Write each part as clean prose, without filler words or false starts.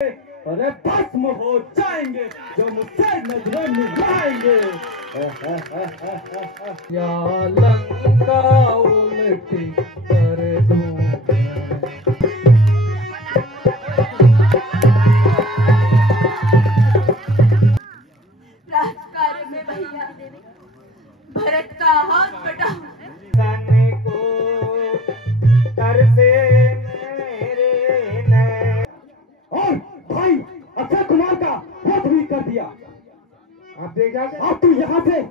अरे भस्म हो जाएंगे जो मुझसे नजरें मिलाएंगे। या लंका उल्टी कर दूं राजकार्य में भैया भरत का हाथ बटा को तरसे मेरे नैन। और भाई अक्षय कुमार का वध भी कर दिया। आप देखा आप तू यहाँ से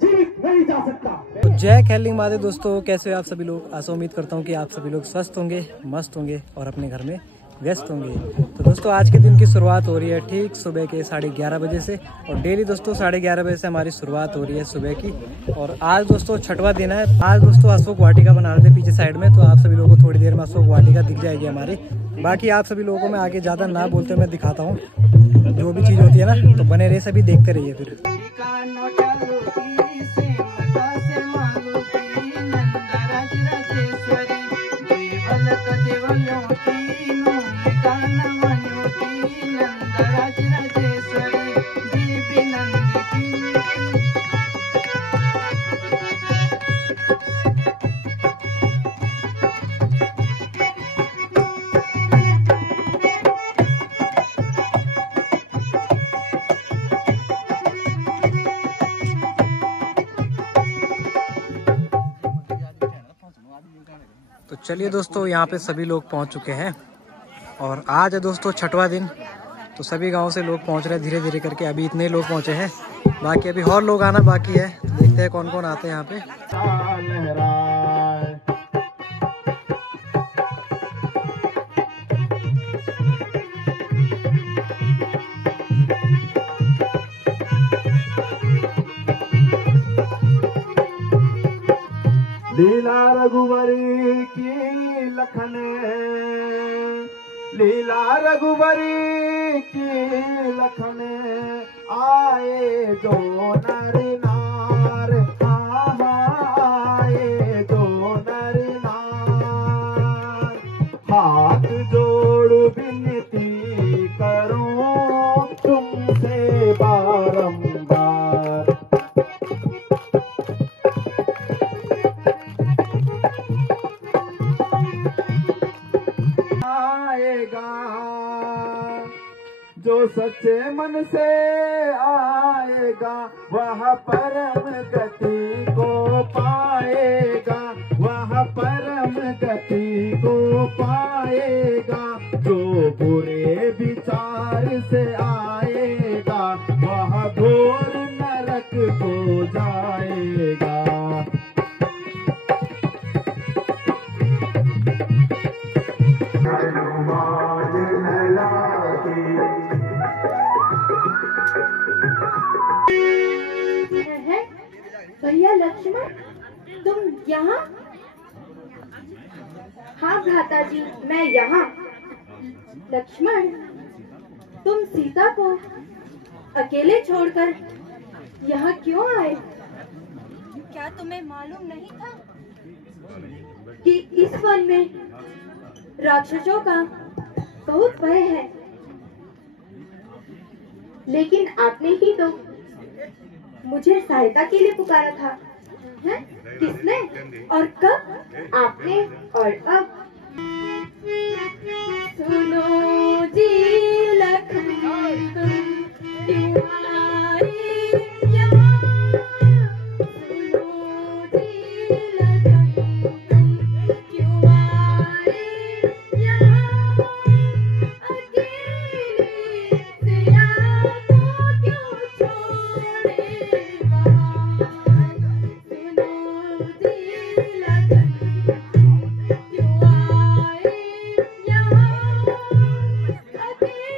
जीवित नहीं जा सकता। तो जय खैलिंग मादे दोस्तों, कैसे हो आप सभी लोग। आशा उम्मीद करता हूँ कि आप सभी लोग स्वस्थ होंगे, मस्त होंगे और अपने घर में व्यस्त होंगे। तो दोस्तों आज के दिन की शुरुआत हो रही है ठीक सुबह के 11:30 बजे से, और डेली दोस्तों 11:30 बजे से हमारी शुरुआत हो रही है सुबह की। और आज दोस्तों छठवां दिन है। आज दोस्तों अशोक वाटिका बना रहे थे पीछे साइड में, तो आप सभी लोगों को थोड़ी देर में अशोक वाटिका दिख जाएगी हमारी। बाकी आप सभी लोगों को मैं आगे ज़्यादा ना बोलते हुए मैं दिखाता हूँ जो भी चीज़ होती है ना, तो बने रहे सभी देखते रहिए फिर। तो चलिए दोस्तों, यहाँ पे सभी लोग पहुँच चुके हैं और आज है दोस्तों छठवां दिन। तो सभी गांव से लोग पहुँच रहे हैं धीरे धीरे करके। अभी इतने लोग पहुँचे हैं, बाकी अभी और लोग आना बाकी है। तो देखते हैं कौन कौन आते हैं यहाँ पे। लीला रघुवरी की लखन, लीला रघुवरी की लखन, आए जो नर नार, आए जो नर नार, हाथ जोड़ विनती करो तुमसे बारंबार। जो सच्चे मन से आएगा वह परम गति को पाएगा, वह परम गति को पाएगा। जो बुरे विचार से आएगा वह घोर नरक को जाएगा। भैया लक्ष्मण, तुम यहाँ? हाँ भ्राता जी, मैं यहाँ। लक्ष्मण, तुम सीता को अकेले छोड़कर यहाँ क्यों आए? क्या तुम्हें मालूम नहीं था कि इस वन में राक्षसों का बहुत भय है? लेकिन आपने ही तो मुझे सहायता के लिए पुकारा था, हैं? किसने और कब? आपने और अब? सुनो जी लखन, तुम क्यों आए यहाँ? सुनो जी लखन, तुम क्यों आए यहाँ? अकेले सिया को क्यों छोड़े वहाँ? सुनो जी लखन, क्यों आए यहाँ? अकेले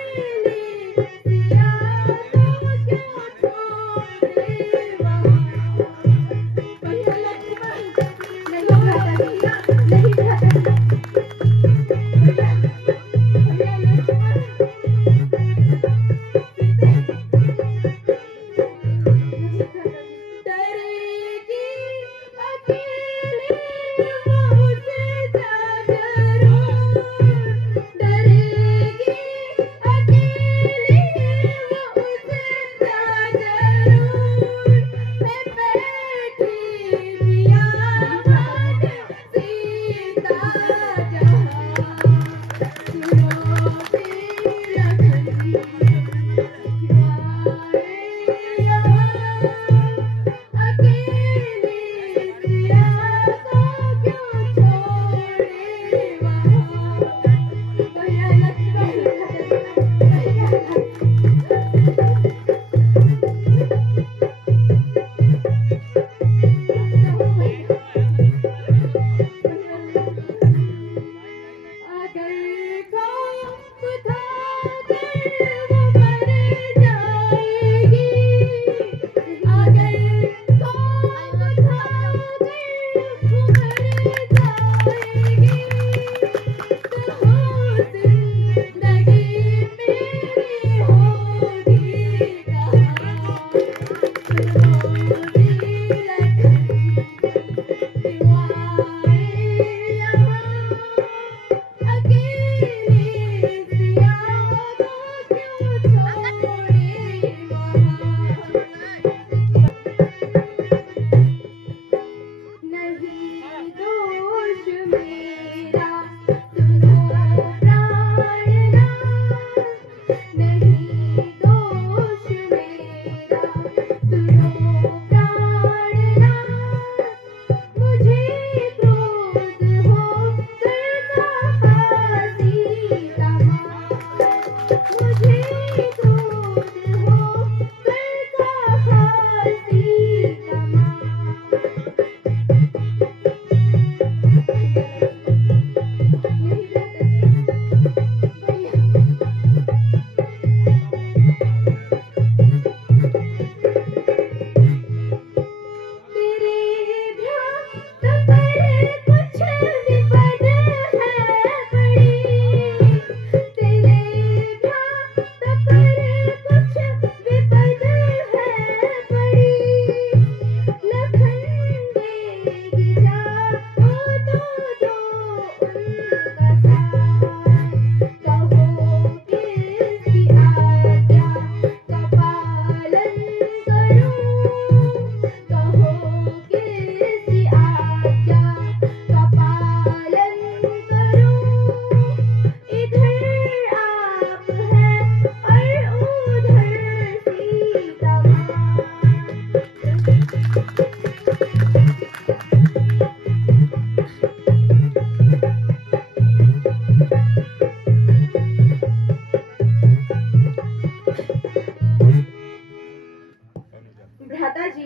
भ्राता जी,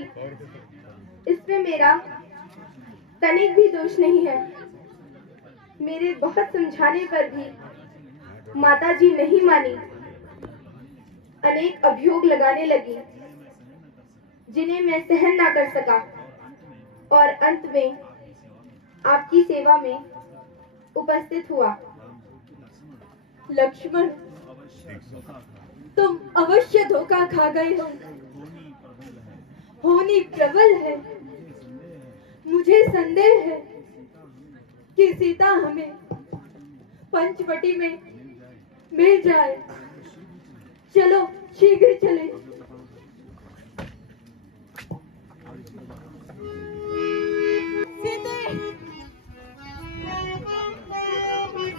इसमें मेरा तनिक भी दोष नहीं है। मेरे बहुत समझाने पर भी माता जी नहीं मानी। अनेक अभियोग लगाने लगी जिन्हें मैं सहन ना कर सका और अंत में आपकी सेवा में उपस्थित हुआ। लक्ष्मण, तुम अवश्य धोखा खा गए हो। होनी प्रबल है। मुझे संदेह है कि सीता हमें पंचवटी में मिल जाए। चलो शीघ्र चले। सीते,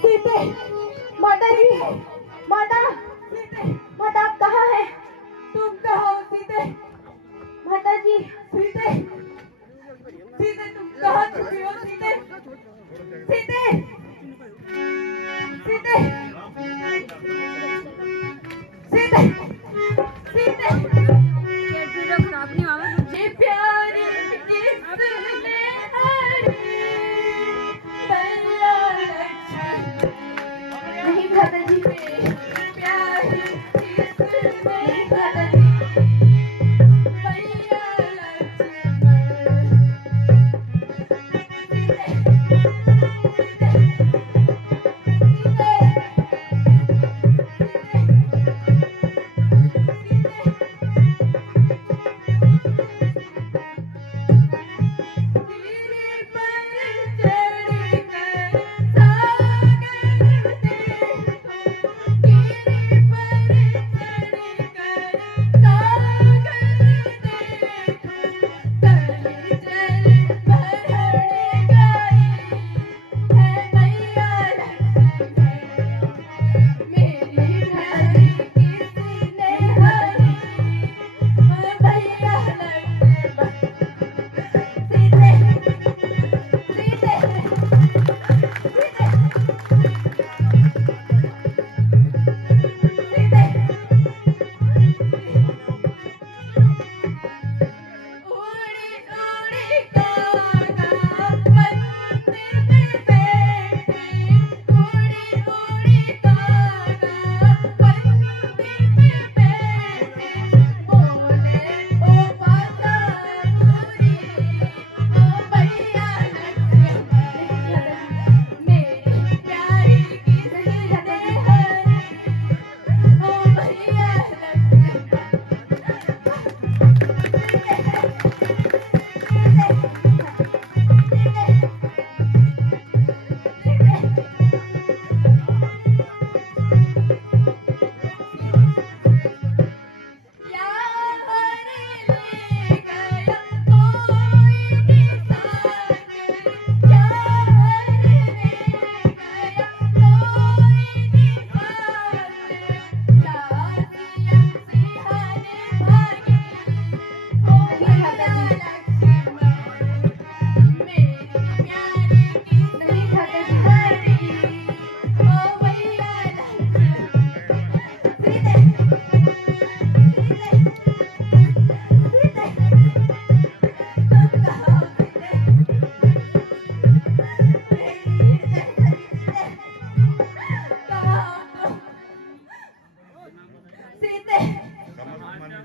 सीते, माता जी, माता, माता आप कहाँ हैं? तुम कहाँ हो सीते? माता जी, सीते, सीते तुम कहाँ छुपी हो सीते? सीते, सीते, सीते, सीते। ये प्यारी किसने हरी भैया लक्ष्मण। नहीं भ्राता जी, प्यारी किसने नहीं भ्राता जी। भैया लक्ष्मण।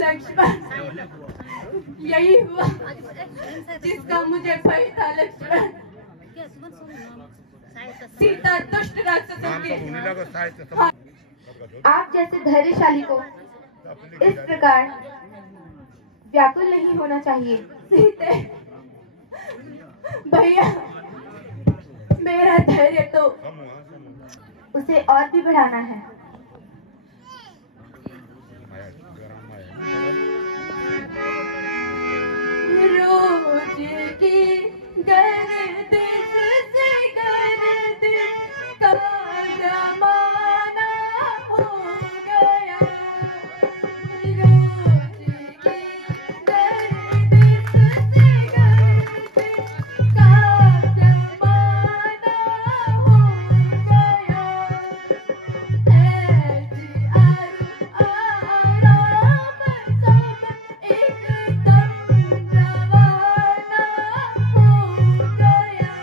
लक्ष्मण, यही हुआ जिसका मुझे भय था लक्ष्मण। सीता दुष्ट राक्षसों के आप जैसे धैर्यशाली को इस प्रकार व्याकुल नहीं होना चाहिए। सीते, भैया, मेरा धैर्य तो उसे और भी बढ़ाना है। रोज की गर्दिश से गर्दिश का जमाना हो गया। रोज की गर्दिश से गर्दिश का जमाना हो गया। ऐसी आराम सब एकदम रवाना हो गया।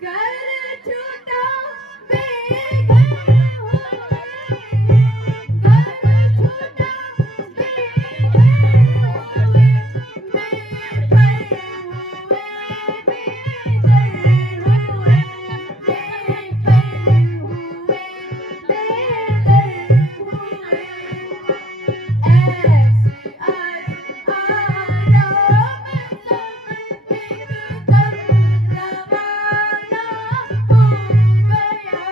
घर छूटा बेघर हुए, घर छूटा बेघर हुए, बेघर हुए, बेघर हुए, बेघर हुए, बेघर हुए। ऐसी आराम सब एकदम रवाना हो गया।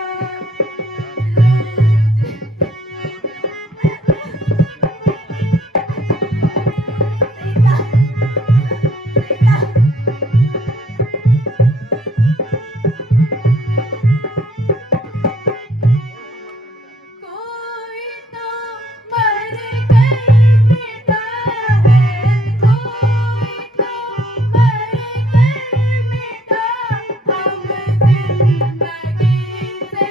कोई तो मर कर मिटा है, कोई तो मर कर मिटा, हम जिंदगी से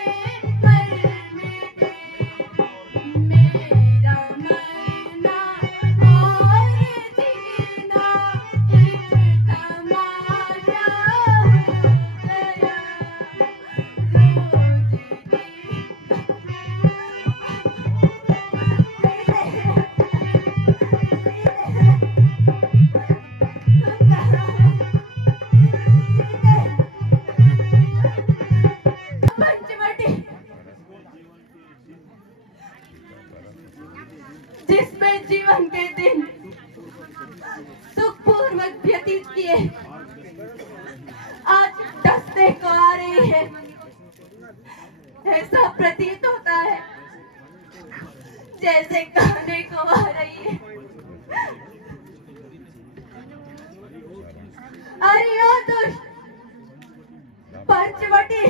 मर मिटे। मेरा मरना और जीना एक तमाशा हो गया। पंचवटी, जिसमें जीवन के दिन सुखपूर्वक व्यतीत किए, आज दसते को आ रही है। ऐसा प्रतीत होता है जैसे खाने को आ रही है। अरे ओ दुष्ट पंचवटी,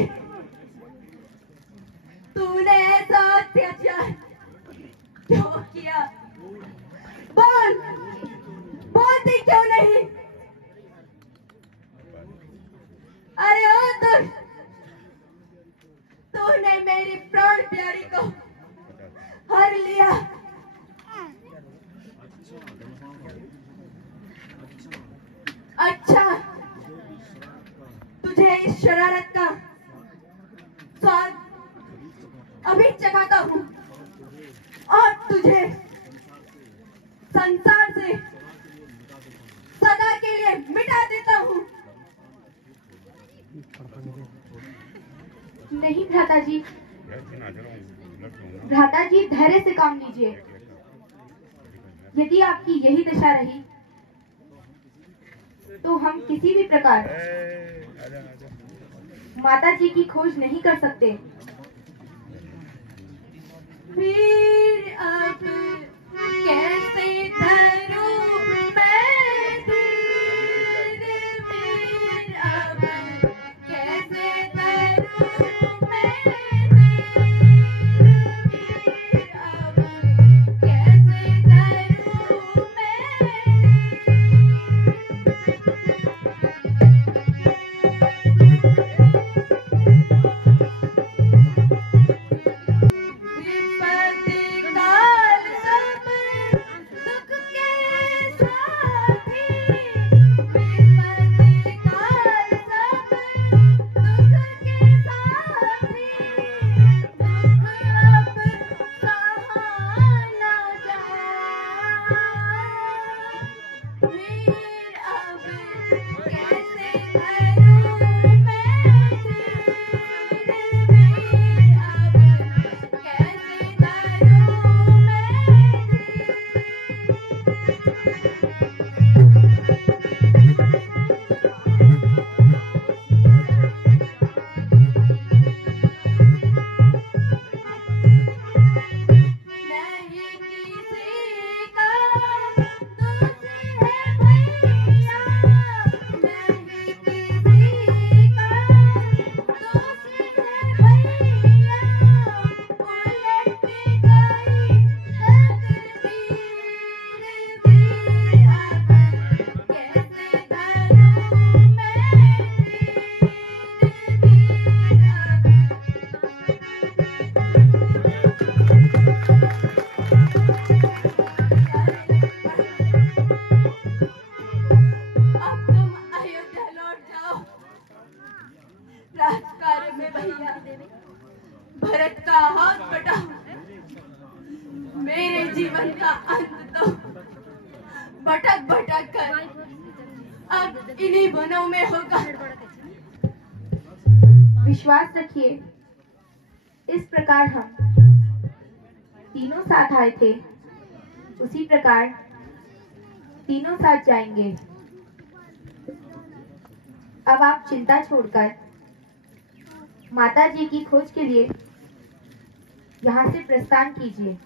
तूने ऐसा अत्याचार क्यों किया? बोल, बोलती क्यों नहीं? अरे ओ दुष्ट, तूने मेरी प्राण प्यारी को हर लिया। अच्छा, तुझे इस शरारत का स्वाद अभी चखाता हूँ और तुझे संसार से सदा के लिए मिटा देता हूँ। नहीं भ्राता जी, भ्राता जी धैर्य से काम लीजिए। यदि आपकी यही दशा रही तो हम किसी भी प्रकार माता जी की खोज नहीं कर सकते। फिर अब कैसे धरूं मैं धीर, फिर अब कैसे धरूं मैं धीर, फिर अब कैसे धरूं मैं धीर। जीवन का अंत तो भटक भटक कर अब इन्हीं वनों में होगा। विश्वास रखिए, इस प्रकार हम तीनों साथ आए थे, उसी प्रकार तीनों साथ जाएंगे। अब आप चिंता छोड़कर माता जी की खोज के लिए यहाँ से प्रस्थान कीजिए।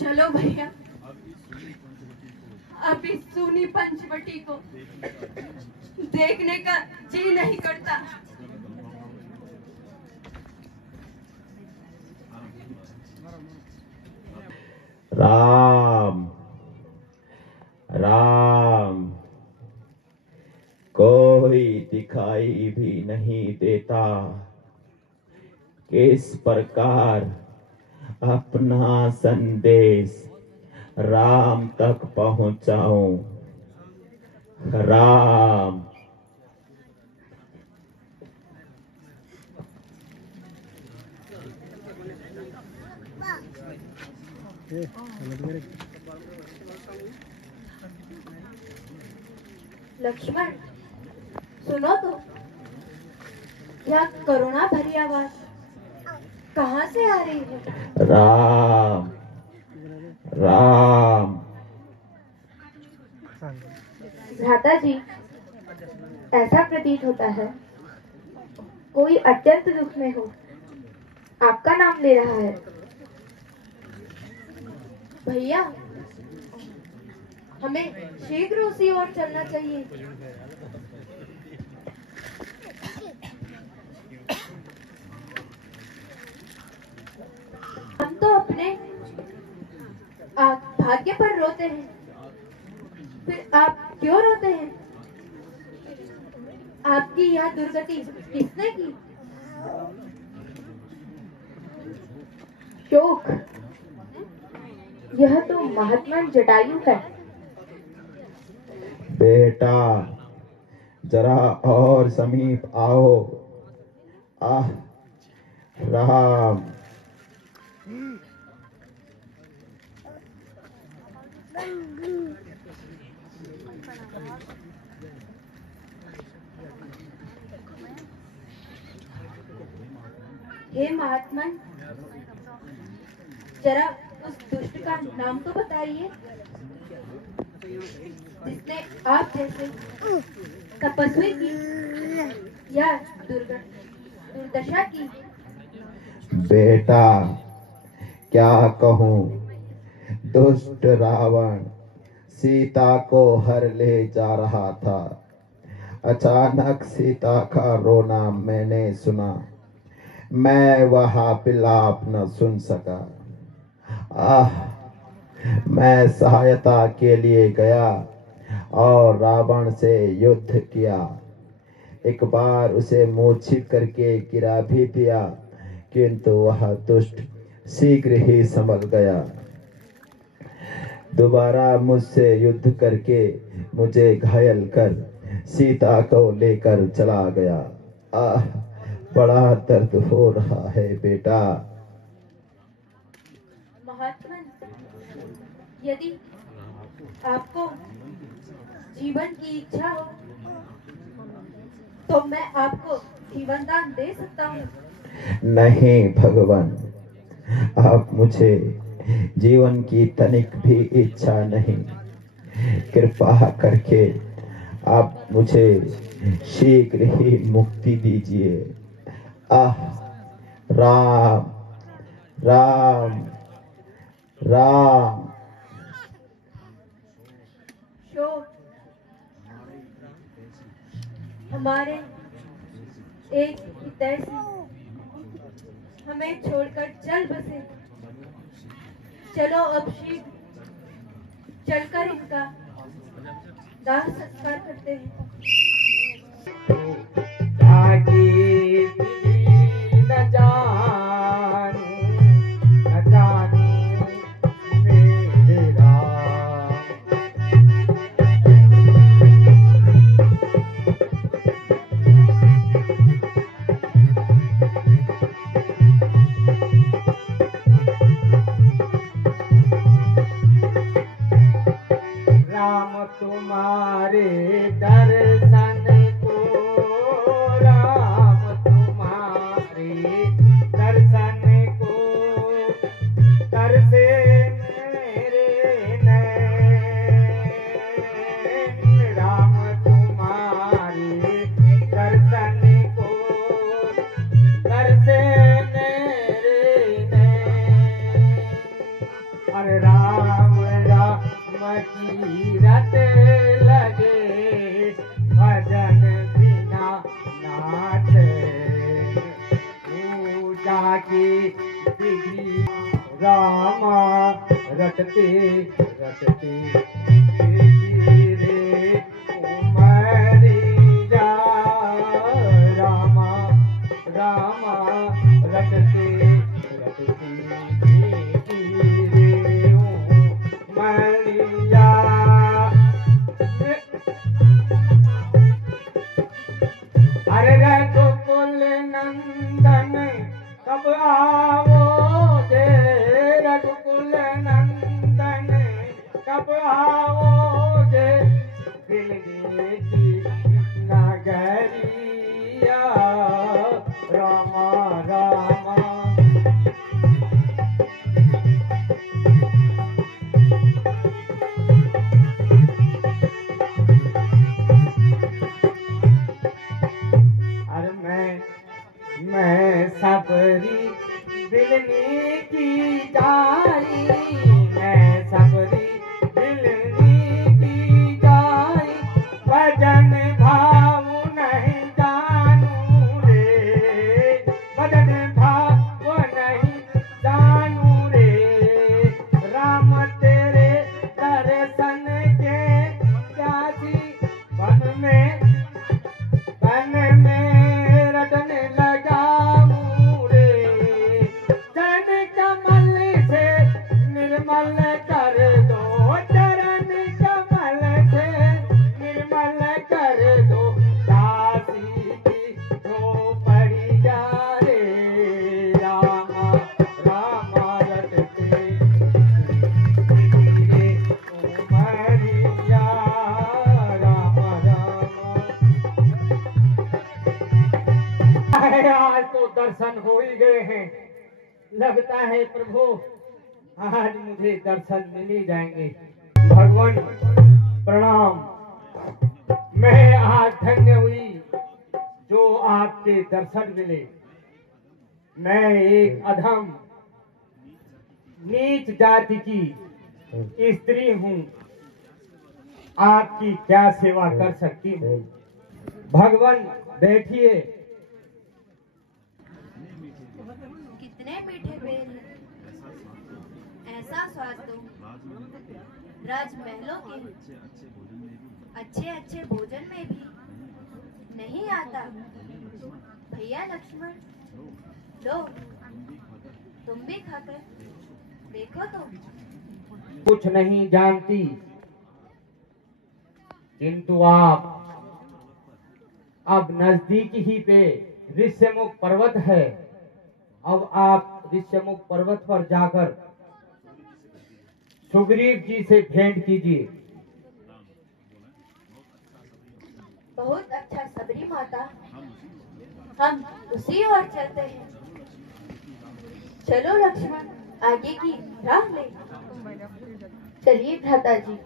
चलो भैया, अब इस सूनी पंचवटी को देखने का जी नहीं करता। राम राम, कोई दिखाई भी नहीं देता। किस प्रकार अपना संदेश राम तक पहुंचाऊं। राम लक्ष्मण, सुनो तो, क्या करुणा भरी आवाज कहाँ से आ रही है? राम राम। भ्राता जी, ऐसा प्रतीत होता है कोई अत्यंत दुख में हो, आपका नाम ले रहा है। भैया, हमें शीघ्र उसी ओर चलना चाहिए। हम तो अपने भाग्य पर रोते हैं, फिर आप क्यों रोते हैं? आपकी यह दुर्गति किसने की? शोक, यह तो महात्मा जटायु है। बेटा, जरा और समीप आओ। आह राम। हे महात्मा, जरा उस दुष्ट का नाम तो बताइए, जिसने आप जैसे तपस्वी की या दुर्दशा की। बेटा, क्या कहूँ, दुष्ट रावण सीता को हर ले जा रहा था। अचानक सीता का रोना मैंने सुना। मैं वहाँ विलाप न सुन सका। मैं सहायता के लिए गया और रावण से युद्ध किया। एक बार उसे मूर्छित करके गिरा भी दिया, किंतु वह दुष्ट शीघ्र ही संभल गया। दोबारा मुझसे युद्ध करके मुझे घायल कर सीता को लेकर चला गया। बड़ा दर्द हो रहा है बेटा। महात्मा, यदि आपको जीवन की इच्छा हो तो मैं आपको जीवन दान दे सकता हूँ। नहीं भगवान, अब मुझे जीवन की तनिक भी इच्छा नहीं। कृपा करके आप मुझे शीघ्र ही मुक्ति दीजिए। राम राम राम। शोक, हमारे एक हितैषी हमें छोड़कर चल बसे। चलो अब शीघ्र चलकर इनका दाह संस्कार करते हैं। न जानू न जाने मेरे राम। अरे राम राम की रट लगे, भजन बिना नाथ पूजा की विधि, रामा रटते रटते रे उमरिया, रामा रामा रटते रटते रे उमरिया। अरे रघुकुल नंदन कब आओगे, रघुकुल नंदन कब आओगे, दिल्ली की नगरिया, रामा रामा। अरे मैं सबरी दिलनी की जाई, मैं सबरी दिलनी की जाई, भजन भाव नहीं जानू रे, भजन भाव नहीं जानू रे, राम तेरे दर्शन के प्यासी, वन में रटने लगा रे, चरण कमल से निर्मल कर दो, चरण कमल से निर्मल कर दो, दासी की झोपड़ी जा रे, रामा रामा रटते रे उमरिया, रामा रामा। आज तो दर्शन हो ही गए हैं, लगता है प्रभु आज मुझे दर्शन मिल ही जाएंगे। भगवान प्रणाम, मैं आज धन्य हुई जो आपके दर्शन मिले। मैं एक अधम नीच जाति की स्त्री हूँ, आपकी क्या सेवा कर सकती हूँ। भगवान बैठिए। कितने मीठे बेल, ऐसा स्वाद तो राजमहलों के अच्छे अच्छे भोजन में भी नहीं आता। भैया लक्ष्मण, लो तुम भी खाकर देखो तो। कुछ नहीं जानती, किंतु आप अब नजदीक ही पे ऋष्यमुख पर्वत है। अब आप ऋष्यमुख पर्वत पर जाकर सुग्रीव जी से भेंट कीजिए। बहुत अच्छा सबरी माता, हम उसी ओर चलते हैं। चलो लक्ष्मण, आगे की राह ले। चलिए भ्राता जी।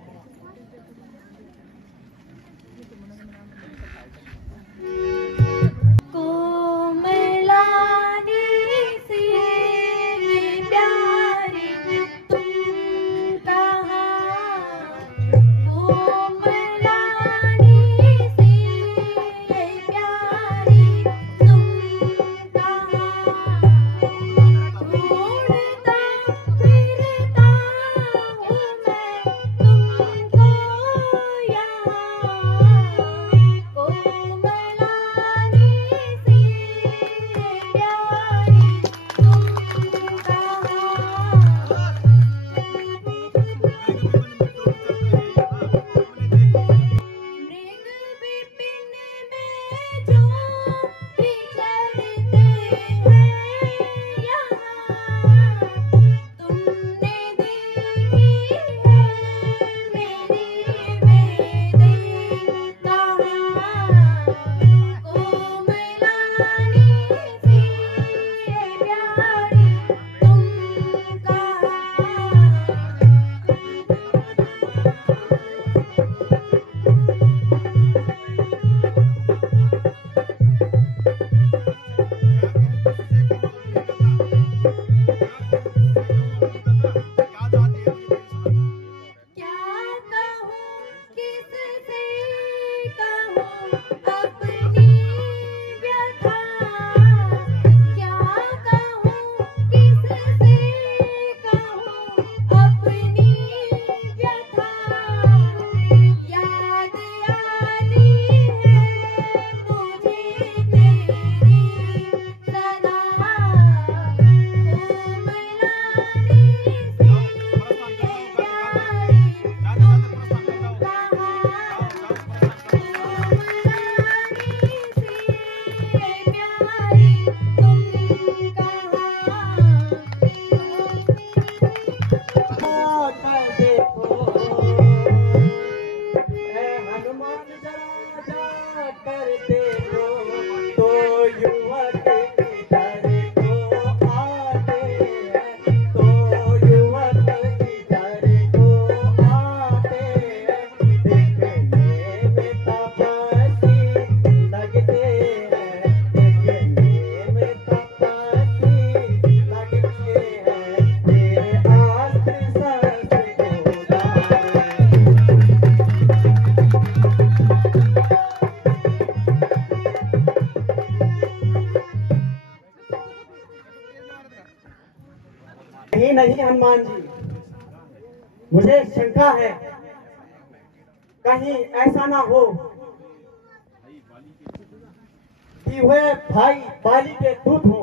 नहीं नहीं हनुमान जी, मुझे शंका है, कहीं ऐसा ना हो कि वह भाई बाली के दूत हो।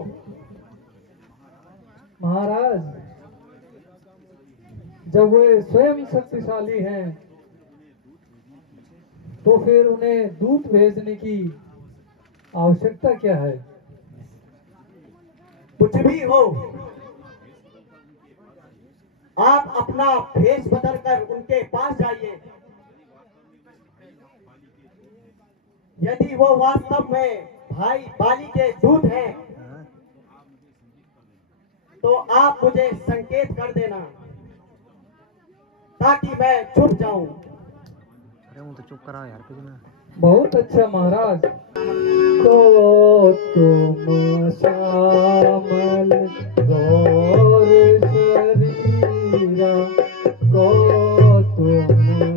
महाराज, जब वे स्वयं शक्तिशाली हैं तो फिर उन्हें दूत भेजने की आवश्यकता क्या है? कुछ भी हो, आप अपना भेष बदल कर उनके पास जाइए। यदि वो वास्तव में भाई बाली के दूत हैं तो आप मुझे संकेत कर देना ताकि मैं चुप जाऊं। अरे वो तो चुप करा यार कुछ ना। बहुत अच्छा महाराज। को तुम श्यामल गौर शरीरा, को तुम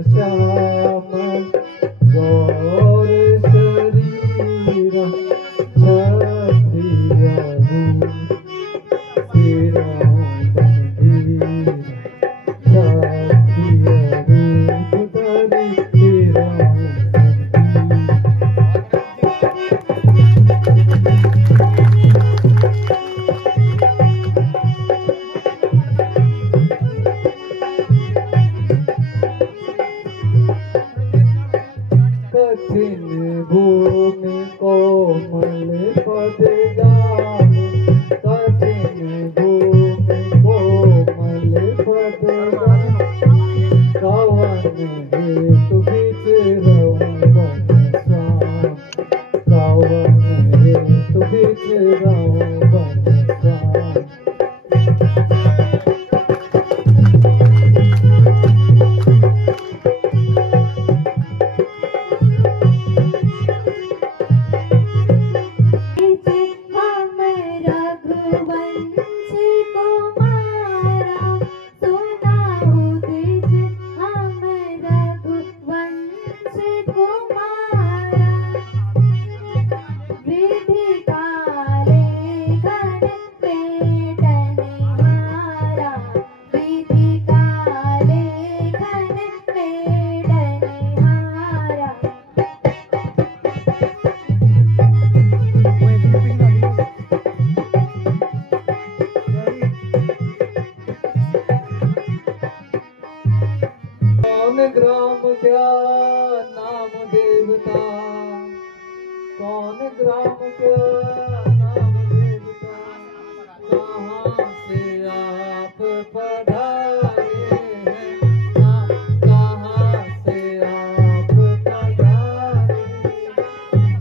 श्यामल गौर शरीरा, क्षत्रिय रूप तेरा गंभीरा, क्षत्रिय रूप धरि तेरा कठिन भूमि कोमल पद गामी, कठिन भूमि कोमल पद गामी, कवन हेतु बीच रहूं बन श्याम, कवन हेतु बीच रहूं बन श्याम। ग्राम क्या नाम देवता, कौन ग्राम क्या नाम देवता, कहाँ से आप पधारे हैं, कहाँ से आप पधारे,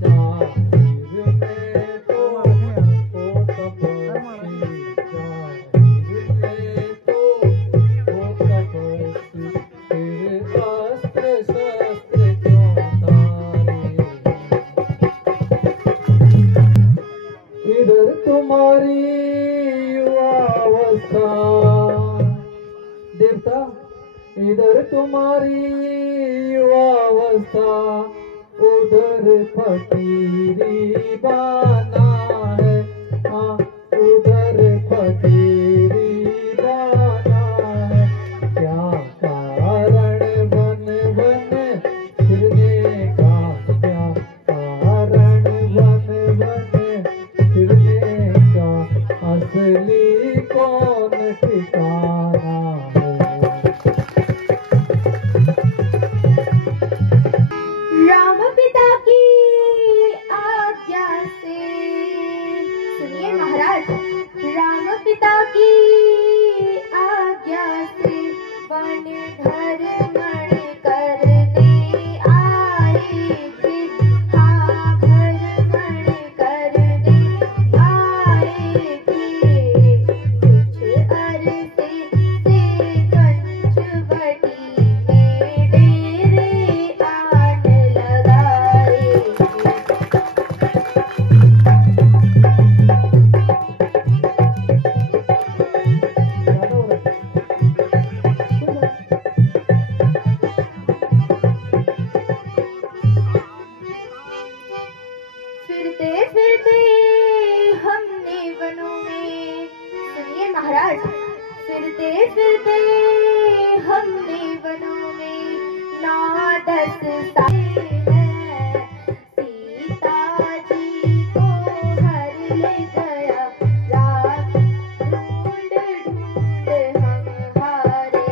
जाहिर में तो हो तपस्वी, जाहिर में तो हो तपस्वी, अस्त्र शस्त्र क्यों तारे, इधर तुम्हारी युवावस्था देवता, इधर तुम्हारी युवावस्था, उधर फकीरी बाना है, हाँ उधर फकीरी बाना है, क्या कारण बन बन फिरने का, क्या कारण बन बन फिरने का, असली कौन ठिकाना है। राम पिता की आज्ञा से, सुनिए महाराज, राम पिता की आज्ञा से वन भ्रमण करने आए थे, हाँ भ्रमण करने आए थे, कुछ अरसे से पंचवटी में डेरे आन लगाए थे। फिरते फिरते हमने वनों में, सुनिए महाराज, फिरते फिरते हमने वनों में 9-10 साल हैं। सीता जी को हर ले गया राम, ढूंढ ढूंढ हम हारे।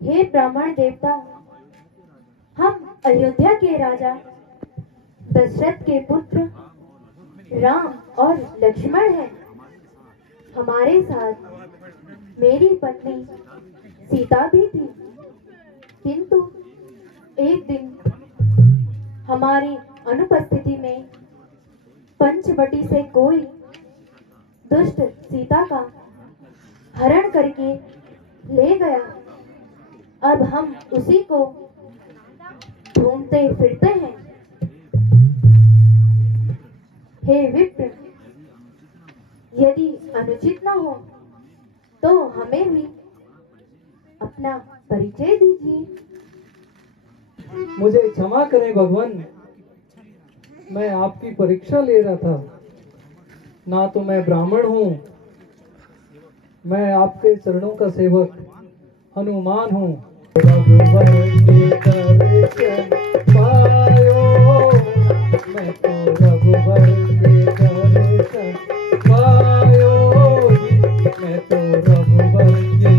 हे ब्राह्मण देवता, हम अयोध्या के राजा दशरथ के पुत्र राम और लक्ष्मण हैं। हमारे साथ मेरी पत्नी सीता भी थी, किंतु एक दिन हमारी अनुपस्थिति में पंचवटी से कोई दुष्ट सीता का हरण करके ले गया। अब हम उसी को ढूंढते फिरते हैं। हे विप्र, यदि अनुचित न हो तो हमें भी अपना परिचय दीजिए। मुझे क्षमा करें भगवान, मैं आपकी परीक्षा ले रहा था। ना तो मैं ब्राह्मण हूँ, मैं आपके चरणों का सेवक हनुमान हूँ। रघुवर के दर्शन पायो, मैं तो रघुवर के दर्शन पायो, मैं तो रघुवर के।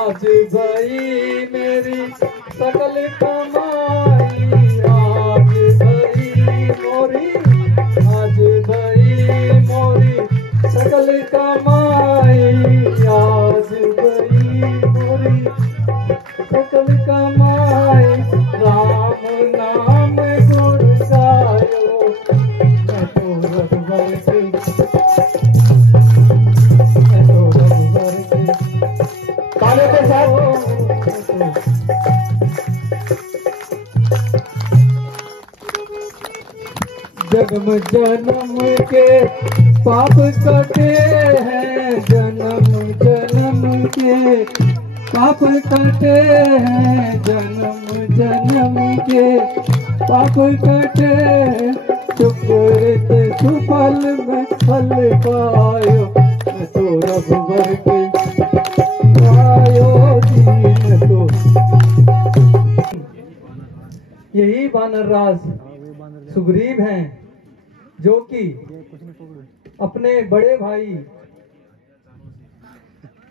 आज भाई मेरी सकल कमाई, आज भाई मोरी, आज भाई मोरी सकल कमाई, आज भाई मोरी सकल कमाई। राम नाम गुण गायो, मैं तो रघुवर के, मैं तो रघुवर के। तालियों के साथ जन्म जन्म के पाप कटे हैं, जन्म जन्म के पाप कटे हैं, जन्म जन्म के पाप कटे। सुकृत सुफल में फल पायो, मैं तो रघुवर के पायो दीन तो। यही वानर राज सुग्रीव हैं, जो कि अपने बड़े भाई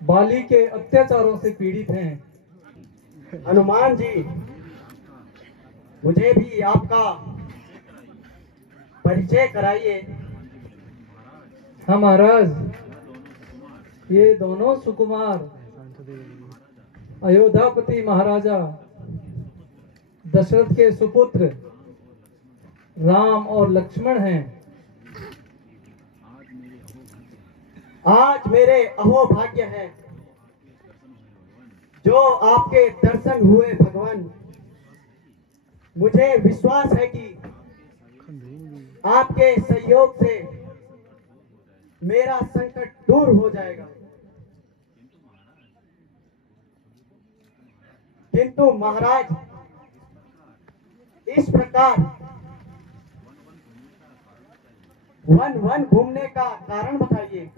बाली के अत्याचारों से पीड़ित हैं। हनुमान जी, मुझे भी आपका परिचय कराइए। हाँ महाराज, ये दोनों सुकुमार अयोध्यापति महाराजा दशरथ के सुपुत्र राम और लक्ष्मण हैं। आज मेरे अहोभाग्य है जो आपके दर्शन हुए भगवान। मुझे विश्वास है कि आपके सहयोग से मेरा संकट दूर हो जाएगा, किंतु महाराज इस प्रकार वन वन घूमने का कारण बताइए।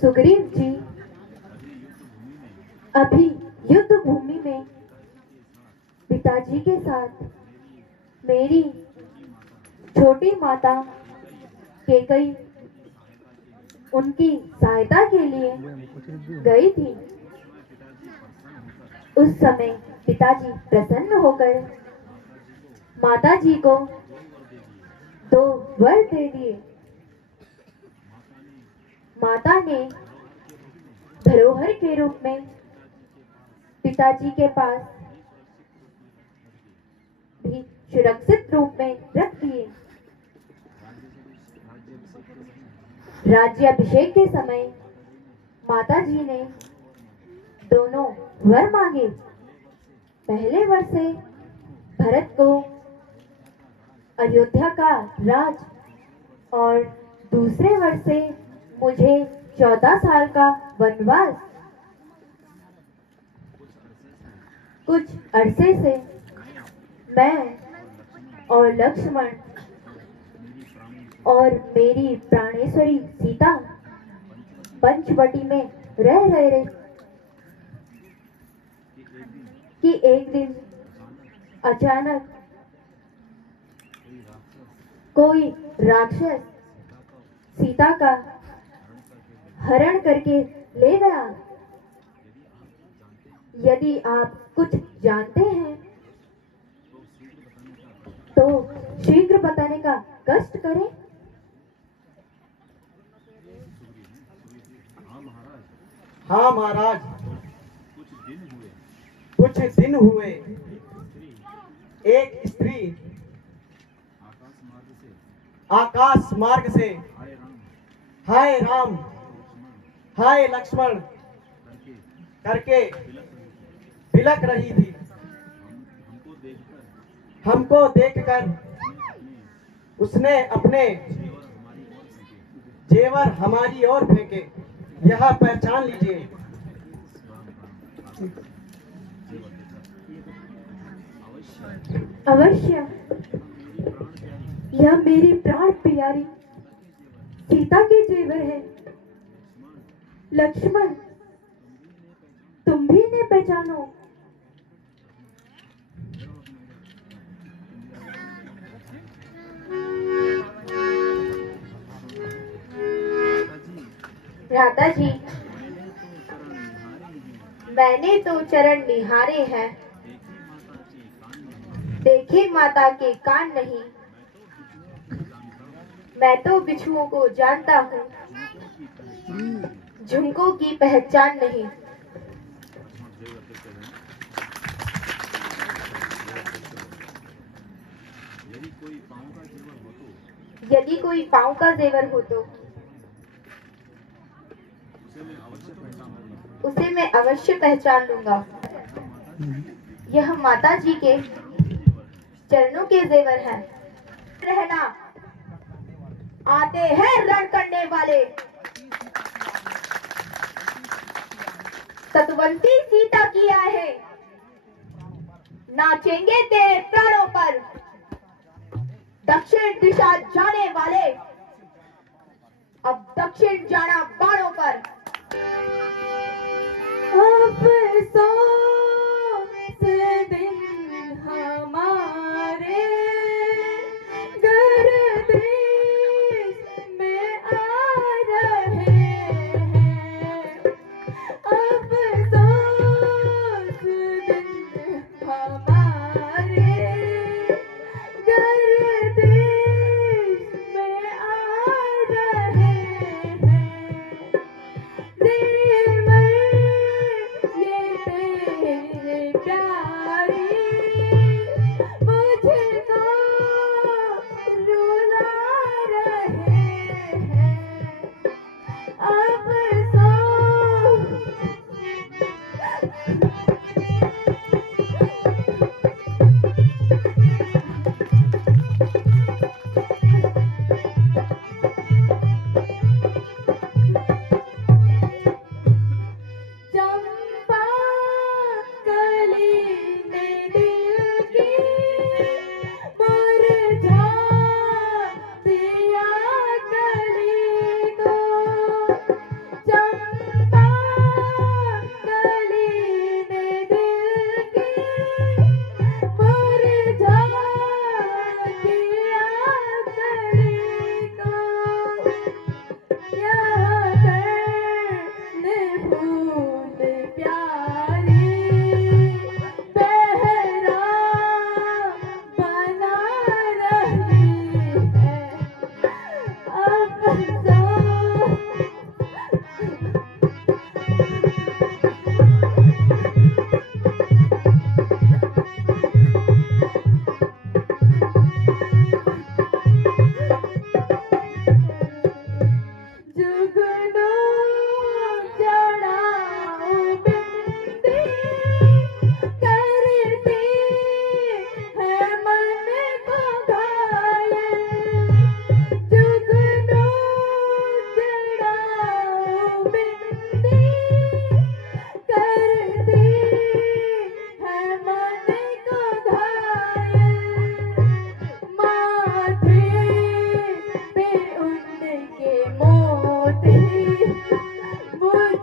सुग्रीव जी, अभी युद्ध भूमि में पिताजी के साथ मेरी छोटी माता कैकेयी उनकी सहायता के लिए गई थी। उस समय पिताजी प्रसन्न होकर माता जी को 2 वर दे दिए। माता ने धरोहर के रूप में पिताजी के पास भी सुरक्षित रूप में रख दिए। राज्याभिषेक के समय माता जी ने दोनों वर मांगे। पहले वर से भरत को अयोध्या का राज और दूसरे वर से मुझे 14 साल का वनवास। कुछ अरसे से मैं और लक्ष्मण और मेरी प्राणेश्वरी सीता पंचवटी में रह रहे कि एक दिन अचानक कोई राक्षस सीता का हरण करके ले गया। यदि आप कुछ जानते हैं तो शीघ्र बताने का कष्ट करें। हाँ महाराज, कुछ दिन हुए एक स्त्री आकाश मार्ग से हाय राम हाय लक्ष्मण करके बिलक रही थी। हमको देखकर उसने अपने जेवर हमारी ओर फेंके। यह पहचान लीजिए। अवश्य, यह मेरी प्राण प्यारी सीता के जेवर है। लक्ष्मण, तुम भी इन्हें पहचानो। भ्राता जी, मैंने तो चरण निहारे हैं, देखे माता के कान नहीं। मैं तो बिच्छुओं को जानता हूँ, झुमकों की पहचान नहीं। यदि कोई पाँव का जेवर हो तो उसे मैं अवश्य पहचान लूंगा। यह माता जी के चरणों के जेवर हैं। रहना, आते हैं रण करने वाले। सतवंती सीता की आए हैं, नाचेंगे तेरे प्राणों पर। दक्षिण दिशा जाने वाले, अब दक्षिण जाना बाणों पर। अफसोस दिन हमारे गर्दिश में आ रहे हैं। अफसोस दिन हमारे गर्दिश में आ रहे हैं।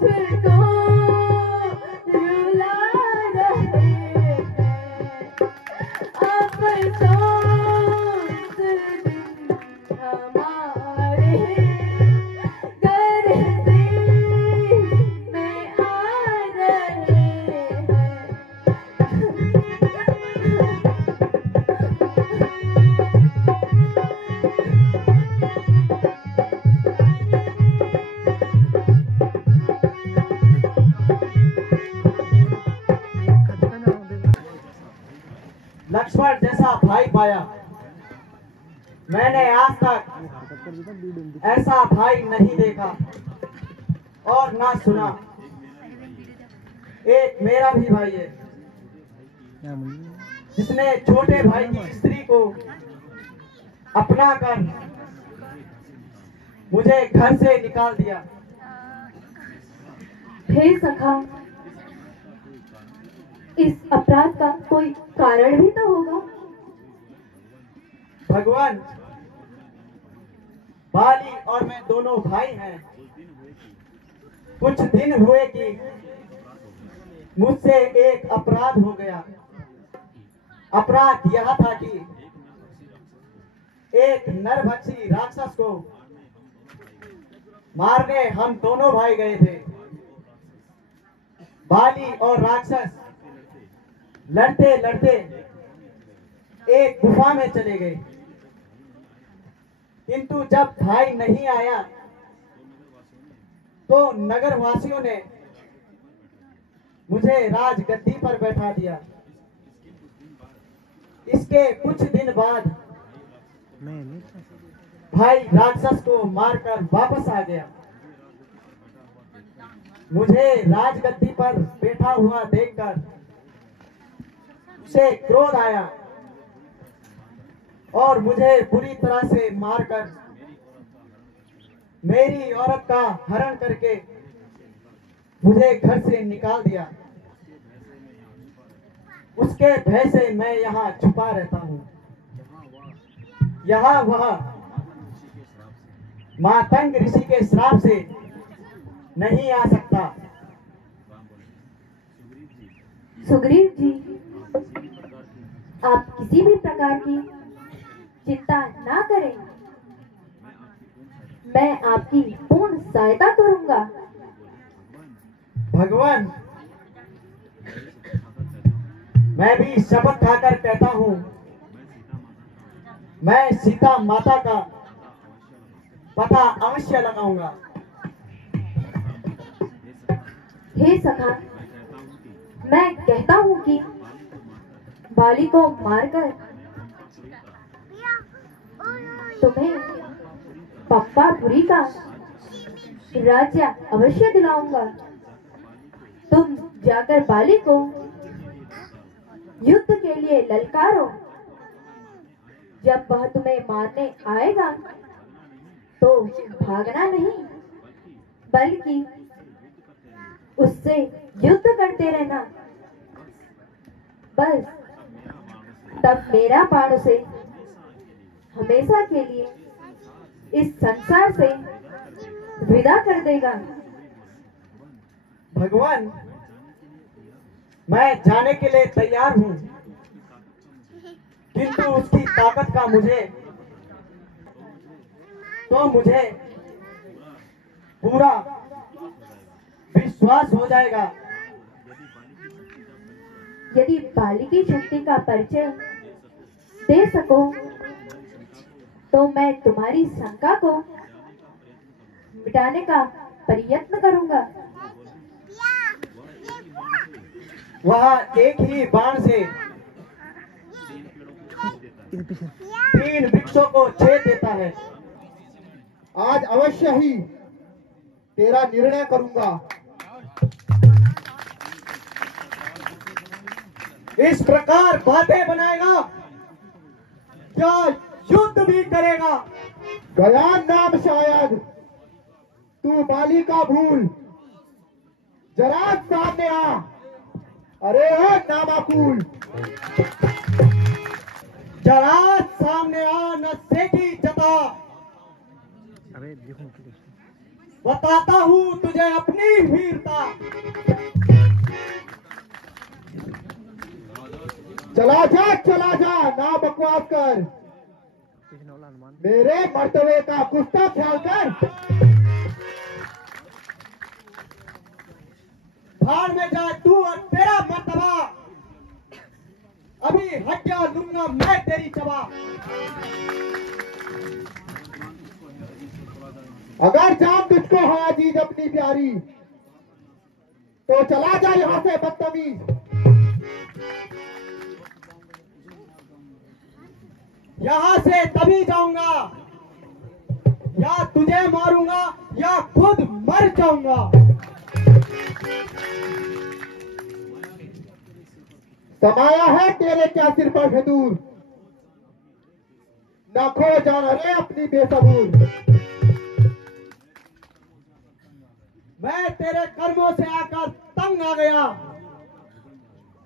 मुझको रुला रहे हैं, अफसोस दिन हमारे घर से में आ रहे हैं। लक्ष्मण जैसा भाई पाया मैंने आज तक ऐसा भाई नहीं देखा और ना सुना। एक मेरा भी भाई है जिसने छोटे भाई की स्त्री को अपना कर मुझे घर से निकाल दिया। हे सखा, इस अपराध का कोई कारण भी तो होगा। भगवान, बाली और मैं दोनों भाई हैं। कुछ दिन हुए कि मुझसे एक अपराध हो गया। अपराध यह था कि एक नरभक्षी राक्षस को मारने हम दोनों भाई गए थे। बाली और राक्षस लड़ते लड़ते एक गुफा में चले गए, किंतु जब भाई नहीं आया तो नगर वासियों ने मुझे राजगद्दी पर बैठा दिया। इसके कुछ दिन बाद भाई राक्षस को मारकर वापस आ गया। मुझे राजगद्दी पर बैठा हुआ देखकर उसे क्रोध आया और मुझे बुरी तरह से मारकर मेरी औरत का हरण करके मुझे घर से निकाल दिया। उसके भय से मैं यहाँ छुपा रहता हूँ। यहाँ वह मातंग ऋषि के श्राप से नहीं आ सकता। सुग्रीव जी, आप किसी भी प्रकार की चिंता ना करें, मैं आपकी पूर्ण सहायता करूंगा। भगवान, मैं भी शपथ खाकर कहता हूँ, मैं सीता माता का पता अवश्य लगाऊंगा। हे सखा, मैं कहता हूँ कि बाली को मारकर तुम्हें पप्पापुरी का राज्य अवश्य दिलाऊंगा। तुम जाकर बाली को युद्ध के लिए ललकारो। जब वह तुम्हें मारने आएगा तो भागना नहीं, बल्कि उससे युद्ध करते रहना। बस तब मेरा बाण उसे हमेशा के लिए इस संसार से विदा कर देगा। भगवान, मैं जाने के लिए तैयार हूँ, किंतु उसकी ताकत का मुझे पूरा विश्वास हो जाएगा। यदि बाली की शक्ति का परिचय दे सको तो मैं तुम्हारी शंका को मिटाने का प्रयत्न करूंगा। वह एक ही बाण से 3 वृक्षों को छेद देता है। आज अवश्य ही तेरा निर्णय करूंगा। इस प्रकार बातें बनाएगा, क्या युद्ध भी करेगा? गया नाम शायद तू बाली का भूल, जरा सामने आ। अरे ओ नामाकुल, जरा सामने आ, न सेठी जता। बताता हूँ तुझे अपनी वीरता। चला जा ना बकवास कर, मेरे मर्तबे का कुछ तो ख्याल कर। भाड़ में जा तू और तेरा मर्तबा, अभी हड्डियां लूंगा मैं तेरी चबा। अगर जान तुझको है अजीज अपनी प्यारी, तो चला जा यहाँ से बदतमीज। यहाँ से तभी जाऊंगा, या तुझे मारूंगा या खुद मर जाऊंगा। समाया है तेरे क्या सिर पर फितूर, ना खो जाना रे अपनी बेसबूर। मैं तेरे कर्मों से आकर तंग आ गया,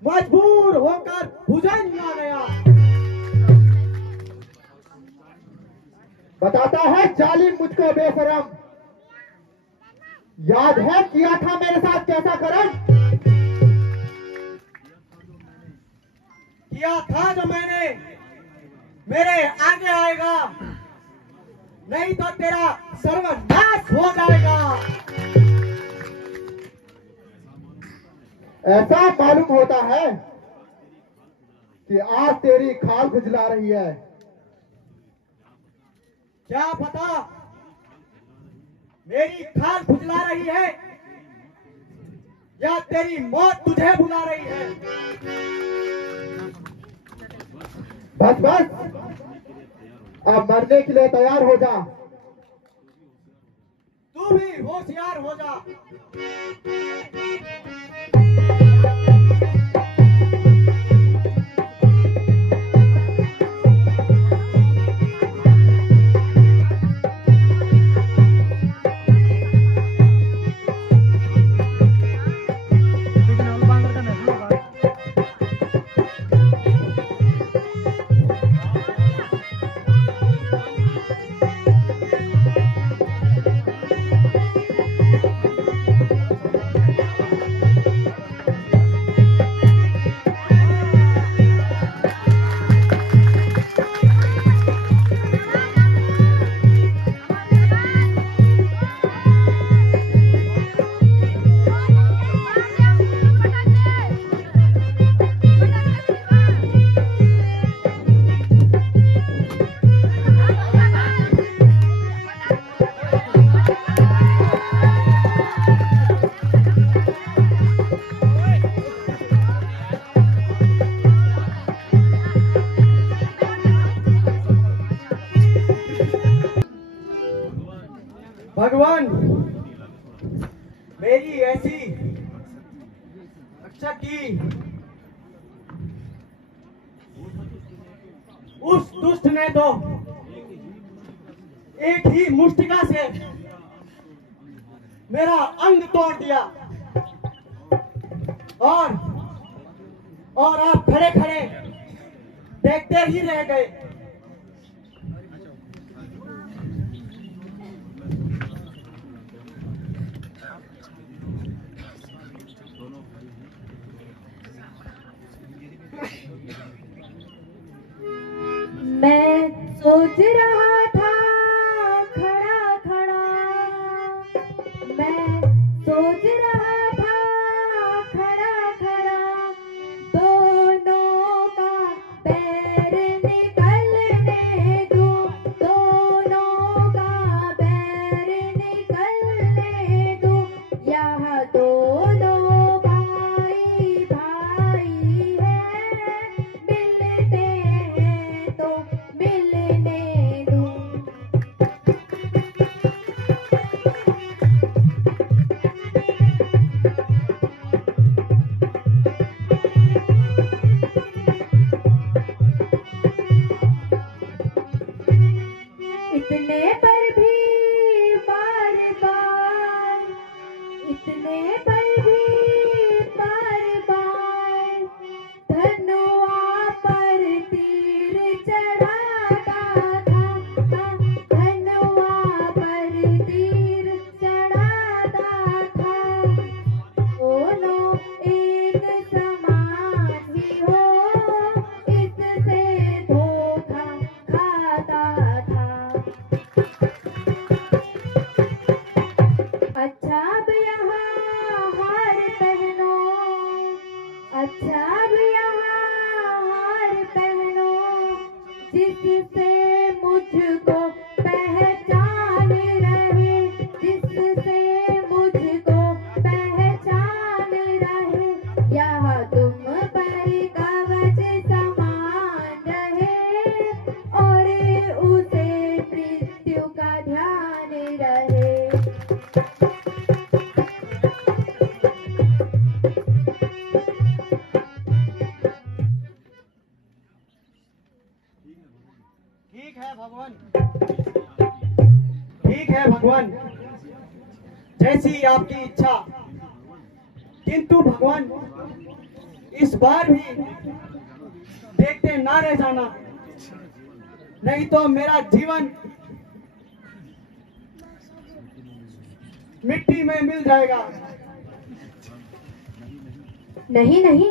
मजबूर होकर भुजंग आ गया। बताता है जालिम मुझको बेशरम, याद है किया था मेरे साथ कैसा करम। किया था जो मैंने, मेरे आगे आएगा, नहीं तो तेरा सर्वनाश हो जाएगा। ऐसा मालूम होता है कि आज तेरी खाल खुजला रही है। क्या पता मेरी खाल खुजला रही है या तेरी मौत तुझे बुला रही है। बस बस, अब मरने के लिए तैयार हो जा, तू भी होशियार हो जा। भगवान मेरी ऐसी रक्षा की, उस दुष्ट ने तो एक ही मुष्टिका से मेरा अंग तोड़ दिया, और आप खड़े खड़े देखते ही रह गए। मैं सोच रहा था खड़ा खड़ा, मैं सोच रहा था खड़ा खड़ा, दोनों का पैर निकलने दूं, दोनों का पैर निकलने दूं, यह दोनों भाई भाई है, मिलते हैं तो मिलने दूं। इतने पर भी बार बार, इतने पर भी बार बार, धनुआ पर तीर चढ़ाता था, धनुआ पर तीर चढ़ा आपकी इच्छा, किंतु भगवान इस बार भी देखते ना रह जाना, नहीं तो मेरा जीवन मिट्टी में मिल जाएगा। नहीं नहीं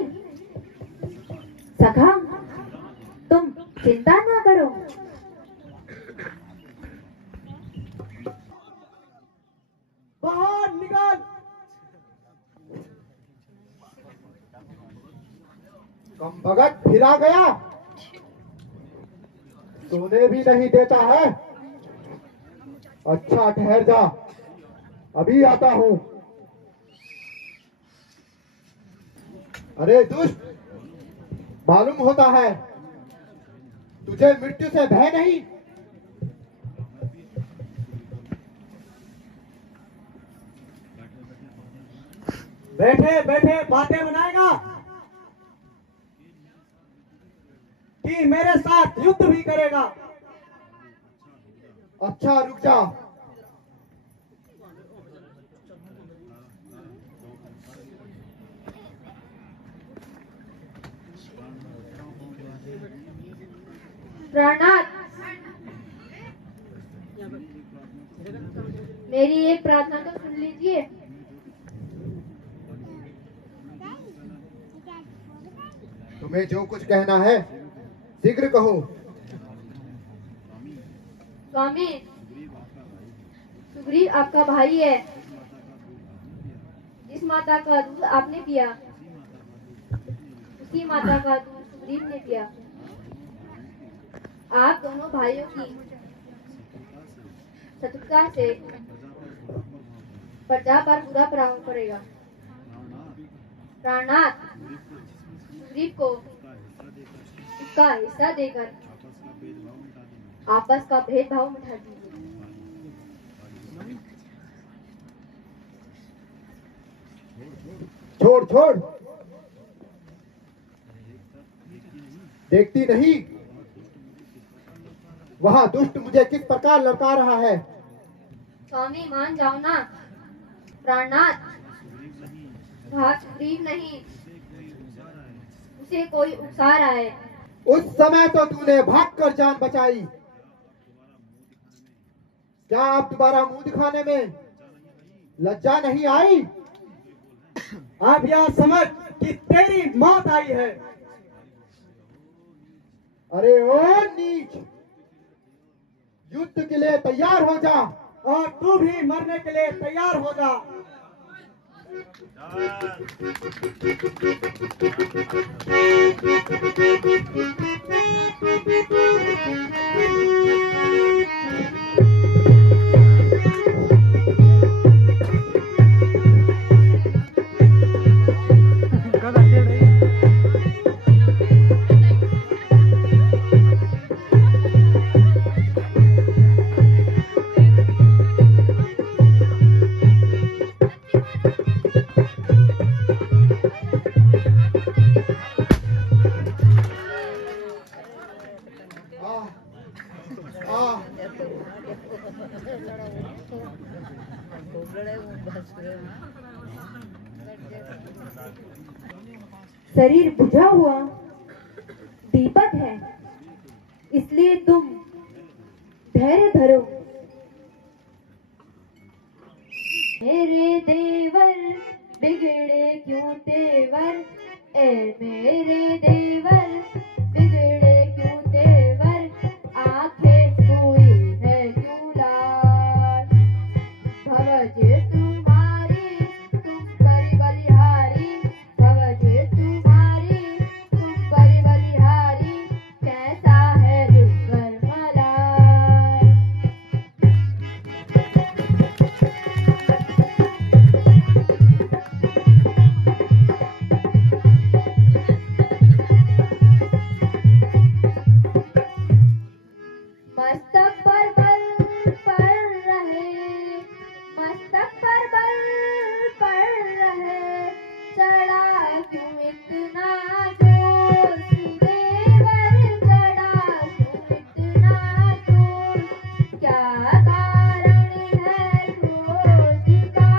सखा, तुम चिंता ना करो। बाहर निकाल। कम भगत फिरा गया, सोने भी नहीं देता है। अच्छा ठहर जा, अभी आता हूँ। अरे दुष्ट, मालूम होता है तुझे मृत्यु से भय नहीं। बैठे बैठे बातें बनाएगा कि मेरे साथ युद्ध भी करेगा। अच्छा रुक जा, प्राणनाथ, मेरी एक प्रार्थना तो सुन लीजिए। तुम्हें जो कुछ कहना है शीघ्र कहो। स्वामी, सुग्रीव आपका भाई है। जिस माता का दूध आपने पिया, उसी माता का दूध सुग्रीव ने पिया। आप दोनों भाइयों की शत्रुता से प्रजा पर बुरा प्रभाव पड़ेगा। प्राणनाथ, सुग्रीव को उसका हिस्सा देकर आपस का भेदभाव मिटा दीजिए। छोड़ छोड़, देखती नहीं वह दुष्ट मुझे किस प्रकार लड़का रहा है। स्वामी मान जाओ ना। प्राणनाथ, वह सुग्रीव नहीं, उसे कोई उकसा रहा है। उस समय तो तूने भागकर जान बचाई, क्या आप दोबारा मुंह दिखाने में लज्जा नहीं आई? आप यह समझ कि तेरी मौत आई है। अरे ओ नीच, युद्ध के लिए तैयार हो जा, और तू भी मरने के लिए तैयार हो जा। शरीर बुझा हुआ दीपक है, इसलिए तुम धैर्य धरो। मेरे देवर बिगड़े क्यों तेवर, ए मेरे देवर बिगड़े क्यों तेवर, आंखें हुई है क्यों लाल, भवज तुम्हारी तुम करी बलिहारी, भवज तुम्हारी तुम करी बलिहारी, कैसा है दुष्कर मलाल। मस्तक पर बल पड़ रहे, मस्तक पर बल पड़ रहे, चढ़ा क्यों इतना जोर, देवर चढ़ा क्यों इतना जोर, क्या कारण है क्रोध का,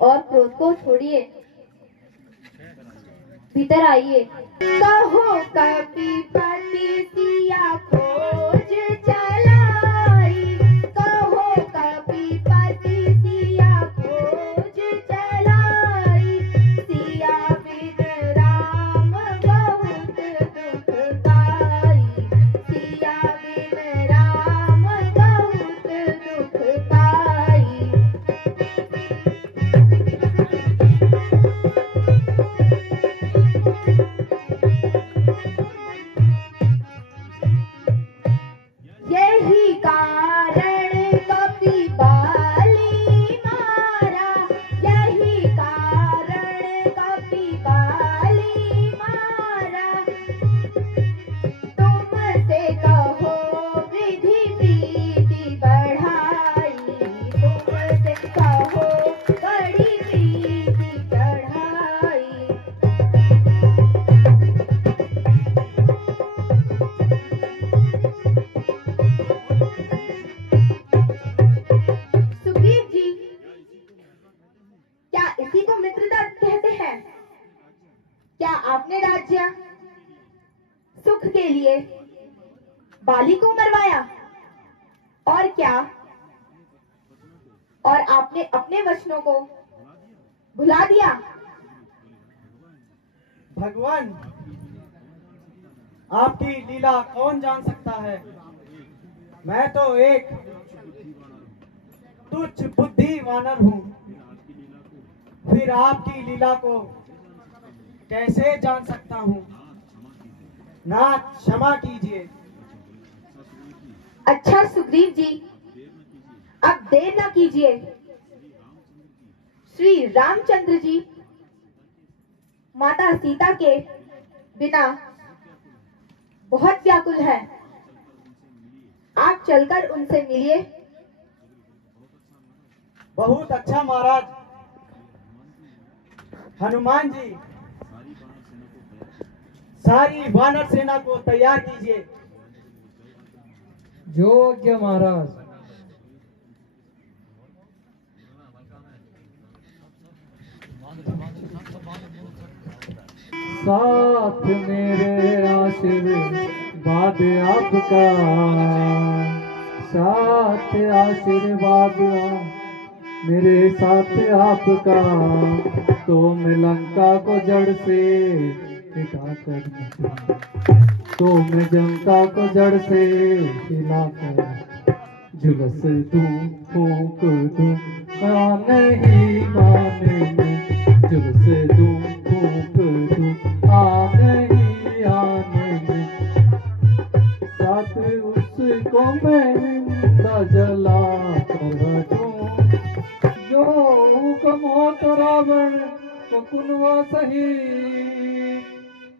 और क्रोध को छोड़िए, भीतर आइए। कहो कपीपति सिया खोज चलाई, कहो कपीपति सिया खोज चलाई, सिया बिन राम बहुत दुखदाई, सिया बिन राम बहुत दुखदाई। यही कारण कपि बाली मारा, यही कारण कपि बाली मारा, तुमसे कहो विधि प्रीति बढ़ाई, तुमसे कहो बड़ी प्रीति बढ़ाई। सुग्रीव जी, क्या इसी को मित्रता कहते हैं? क्या आपने राज्य सुख के लिए बाली को मरवाया? और क्या? और आपने अपने वचनों को भुला दिया? भगवान, आपकी लीला कौन जान सकता है? मैं तो एक तुच्छ बुद्धि वानर हूँ, फिर आपकी लीला को कैसे जान सकता हूँ? नाथ क्षमा कीजिए। अच्छा सुग्रीव जी, अब देर न कीजिए। श्री रामचंद्र जी माता सीता के बिना बहुत व्याकुल है, आप चलकर उनसे मिलिए। बहुत अच्छा महाराज। हनुमान जी, सारी वानर सेना को तैयार कीजिए। जो आज्ञा महाराज। साथ मेरे आशीर्वाद आपका, साथ आशीर्वाद मेरे साथ आपका, तो मैं लंका को जड़ से मिटा कर, तो मैं जनता को जड़ से हिलाकर झुलस दूं फूंक दूं, नहीं मानेंगे, झुलस दूं फूंक दूं, नहीं आनेंगे, साथ उसको मैं जला कर दूं, जो हुक्म हो तो रावण को कुनवा सही।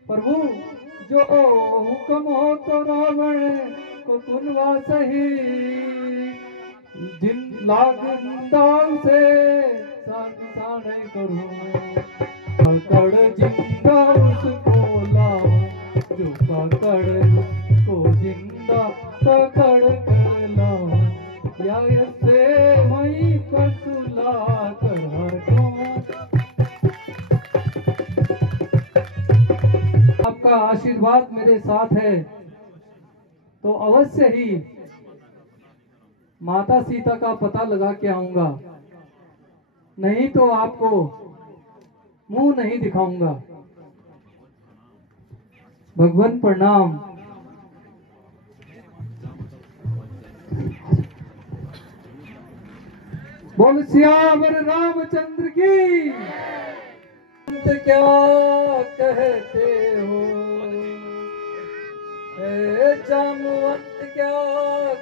प्रभु, जो हुक्म हो तो रावण को कुनवा सही, जिन लागंदान से साने करूं, पकड़ जिंदा उसको लाओ, जो पकड़ को जिंदा पकड़ कर लाओ, या से वहीं पर सुला कर हटूं। आपका आशीर्वाद मेरे साथ है तो अवश्य ही माता सीता का पता लगा के आऊंगा, नहीं तो आपको मुंह नहीं दिखाऊंगा। भगवान प्रणाम। बोल सियावर रामचंद्र की। क्या कहते हो हे जामवंत, क्या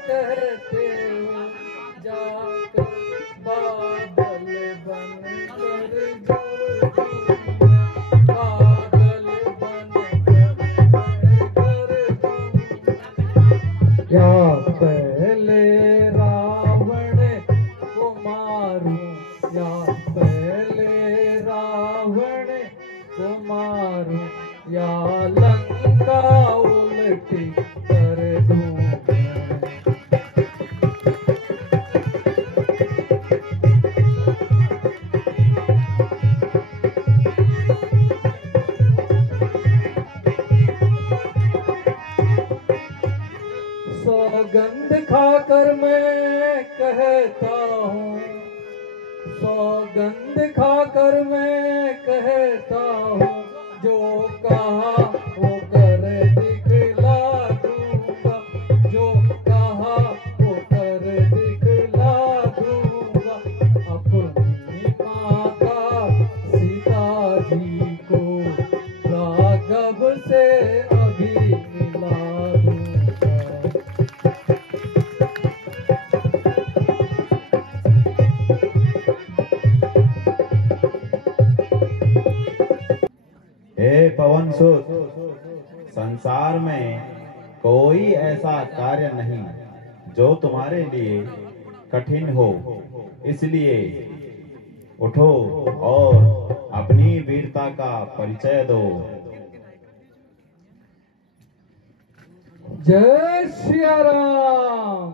कहते हो, जाकर बादल बनकर बादल बनकर क्या पहले रावण को मारूं, या पहले रावण को मारूं, या लंका उल्टी कर दूं। खाकर मैं कहता हूँ, सौगंध खाकर मैं कहता हूँ, जो कहा वो कर दिखला दूंगा, जो कहा वो कर दिखला दूंगा। अपनी माता सीता जी को राघव से अभी मिला दूंगा। हे पवन सुत, संसार में कोई ऐसा कार्य नहीं जो तुम्हारे लिए कठिन हो, इसलिए उठो और अपनी वीरता का परिचय दो। जय श्री राम।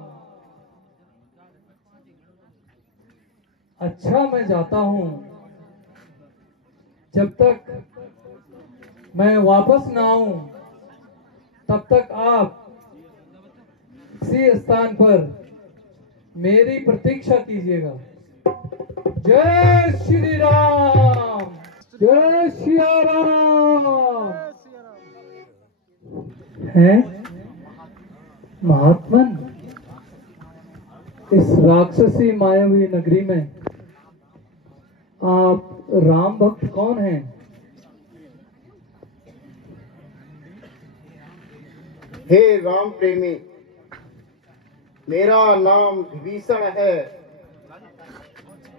अच्छा, मैं जाता हूँ। जब तक मैं वापस ना आऊं तब तक आप इसी स्थान पर मेरी प्रतीक्षा कीजिएगा। जय श्री राम, जय श्री राम। हैं महात्मन, इस राक्षसी मायावी नगरी में आप राम भक्त कौन हैं? हे राम प्रेमी, मेरा नाम विभीषण है।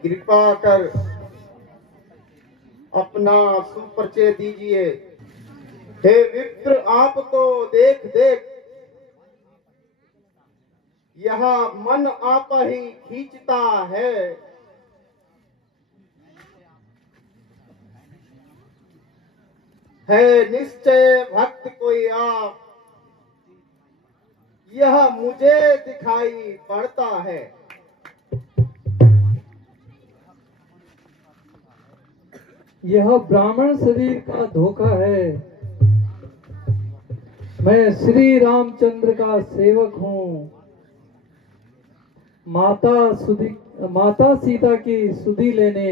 कृपा कर अपना सुपरिचय दीजिए। हे विप्र, आपको देख देख यह मन आप ही खींचता है। निश्चय भक्त कोई आप, यह मुझे दिखाई पड़ता है। यह ब्राह्मण शरीर का धोखा है। मैं श्री रामचंद्र का सेवक हूँ। माता सीता की सुधि लेने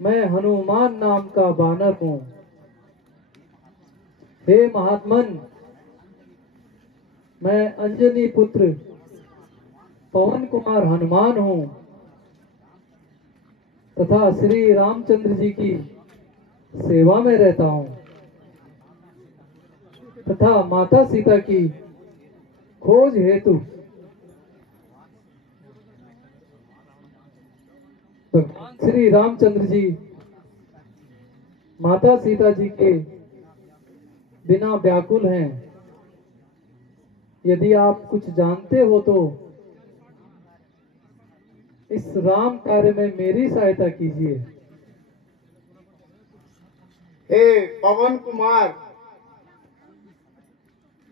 मैं हनुमान नाम का बानर हूँ। हे महात्मन, मैं अंजनी पुत्र पवन कुमार हनुमान हूँ तथा श्री रामचंद्र जी की सेवा में रहता हूँ तथा माता सीता की खोज हेतु श्री रामचंद्र जी माता सीता जी के बिना व्याकुल हैं। यदि आप कुछ जानते हो तो इस राम कार्य में मेरी सहायता कीजिए। हे पवन कुमार,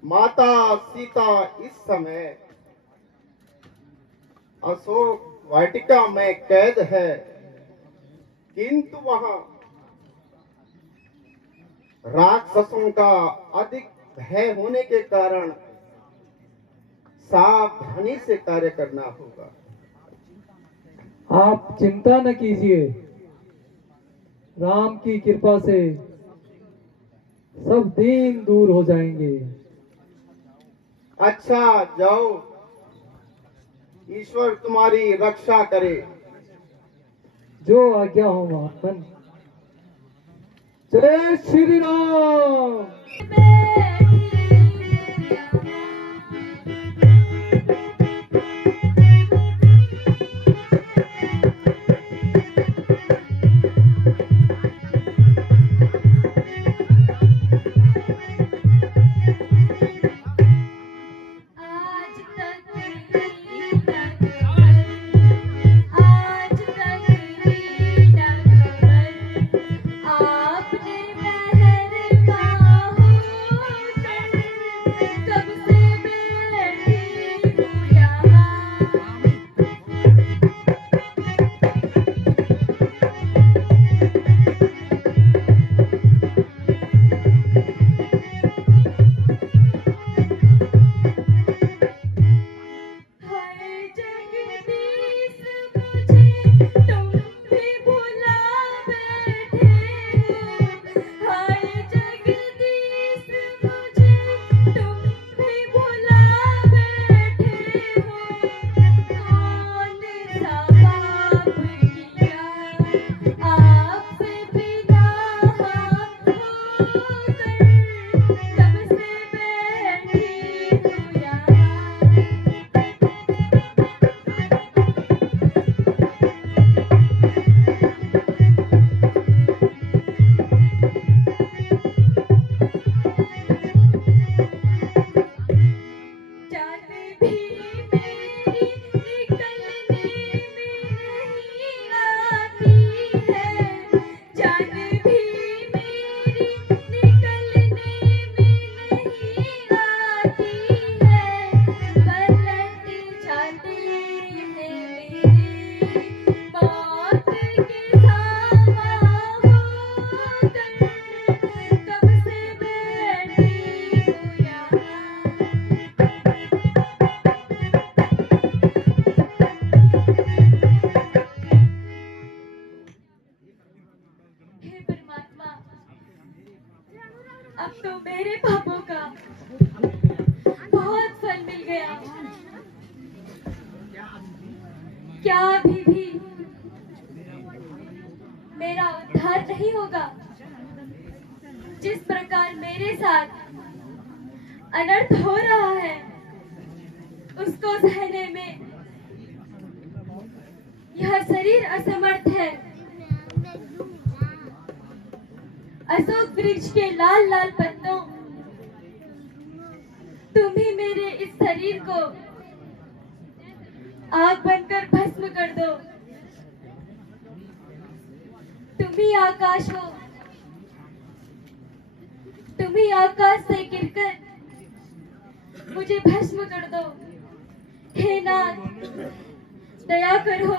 माता सीता इस समय अशोक वाटिका में कैद है, किंतु वहां राक्षसों का अधिक भय होने के कारण सावधानी से कार्य करना होगा। आप चिंता न कीजिए, राम की कृपा से सब दीन दूर हो जाएंगे। अच्छा, जाओ, ईश्वर तुम्हारी रक्षा करे। जो आज्ञा हो महात्मन। जय श्री राम। आपने मेहरबान क्या अभी भी मेरा उद्धार नहीं होगा? जिस प्रकार मेरे साथ अनर्थ हो रहा है उसको सहने में यह शरीर असमर्थ है। अशोक वृक्ष के लाल लाल पत्तों, तुम ही मेरे इस शरीर को आग बनकर भस्म कर दो। तुम ही आकाश हो, तुम ही आकाश से गिरकर मुझे भस्म कर दो। हे नाथ, दया करो।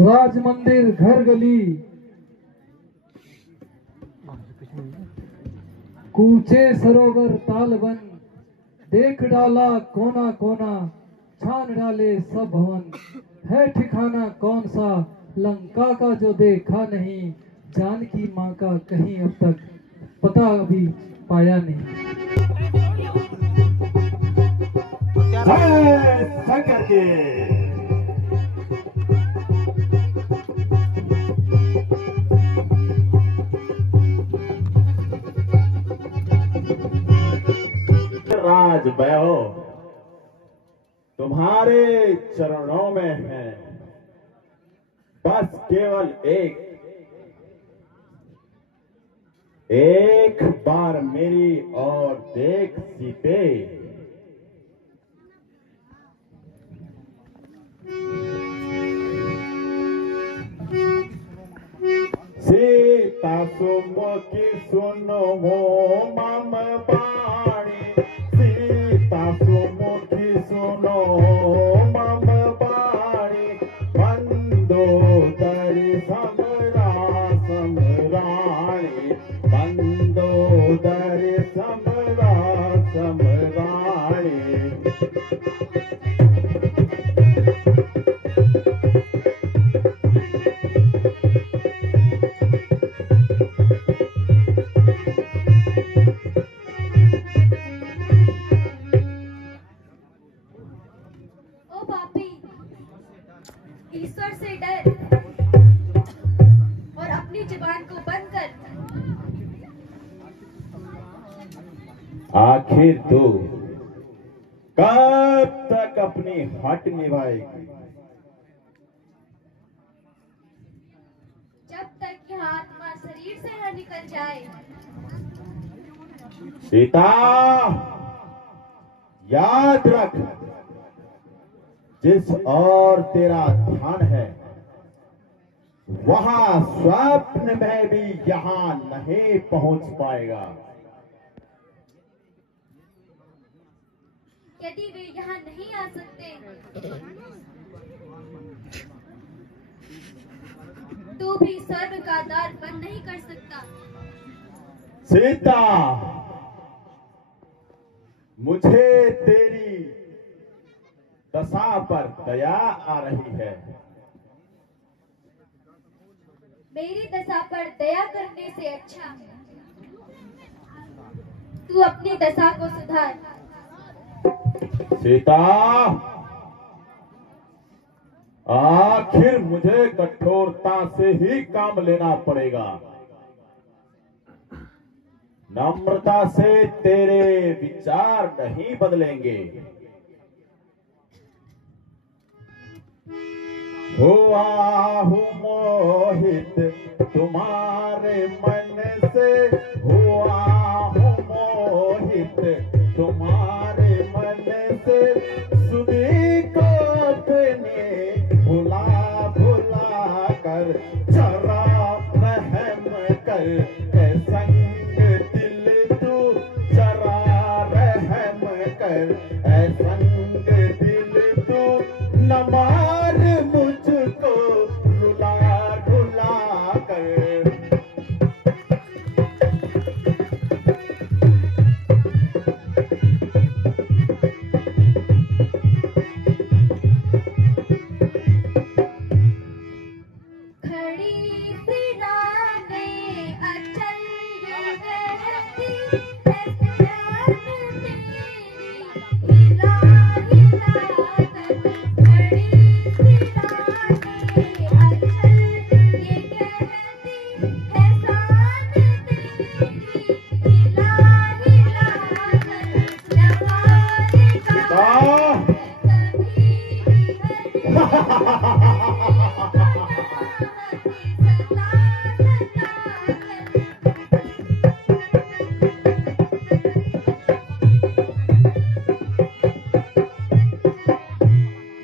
राज मंदिर घर गली, कूचे सरोवर तालबन, देख डाला कोना कोना, छान डाले सब भवन। है ठिकाना कौन सा लंका का जो देखा नहीं, जानकी माँ का कहीं अब तक पता अभी पाया नहीं। जय शंकर के। राज वैभव तुम्हारे चरणों में है, बस केवल एक बार मेरी ओर देख सीते। सीता सुमुखी सुनो मो मम बाणी, सीता सुमुखी सुनो मम बाणी, मंदोदरी समरा समराणी, मंदोदरी समरा समराणी। ईश्वर से डर और अपनी जुबान को बंद कर। आखिर तू कब तक अपनी हट निभाएगी? जब तक यह आत्मा शरीर से न निकल जाए। सीता, याद रख, जिस और तेरा ध्यान है वहां स्वप्न में भी यहां नहीं पहुंच पाएगा। यदि वे यहाँ नहीं आ सकते तो भी स्वर्ग का द्वार बंद नहीं कर सकता। सीता, मुझे तेरी दशा पर दया आ रही है। मेरी दशा पर दया करने से अच्छा तू अपनी दशा को सुधार। सीता, आखिर मुझे कठोरता से ही काम लेना पड़ेगा। नम्रता से तेरे विचार नहीं बदलेंगे। हुआ हूँ मोहित तुम्हारे मन से, हुआ हूँ मोहित तुम्हारे मन से, सुधी को अपने भुला भुला कर, जरा रहम कर ए संग दिल तू, जरा रहम कर ए संग दिल तू, न मार मुझको रुला रुला कर।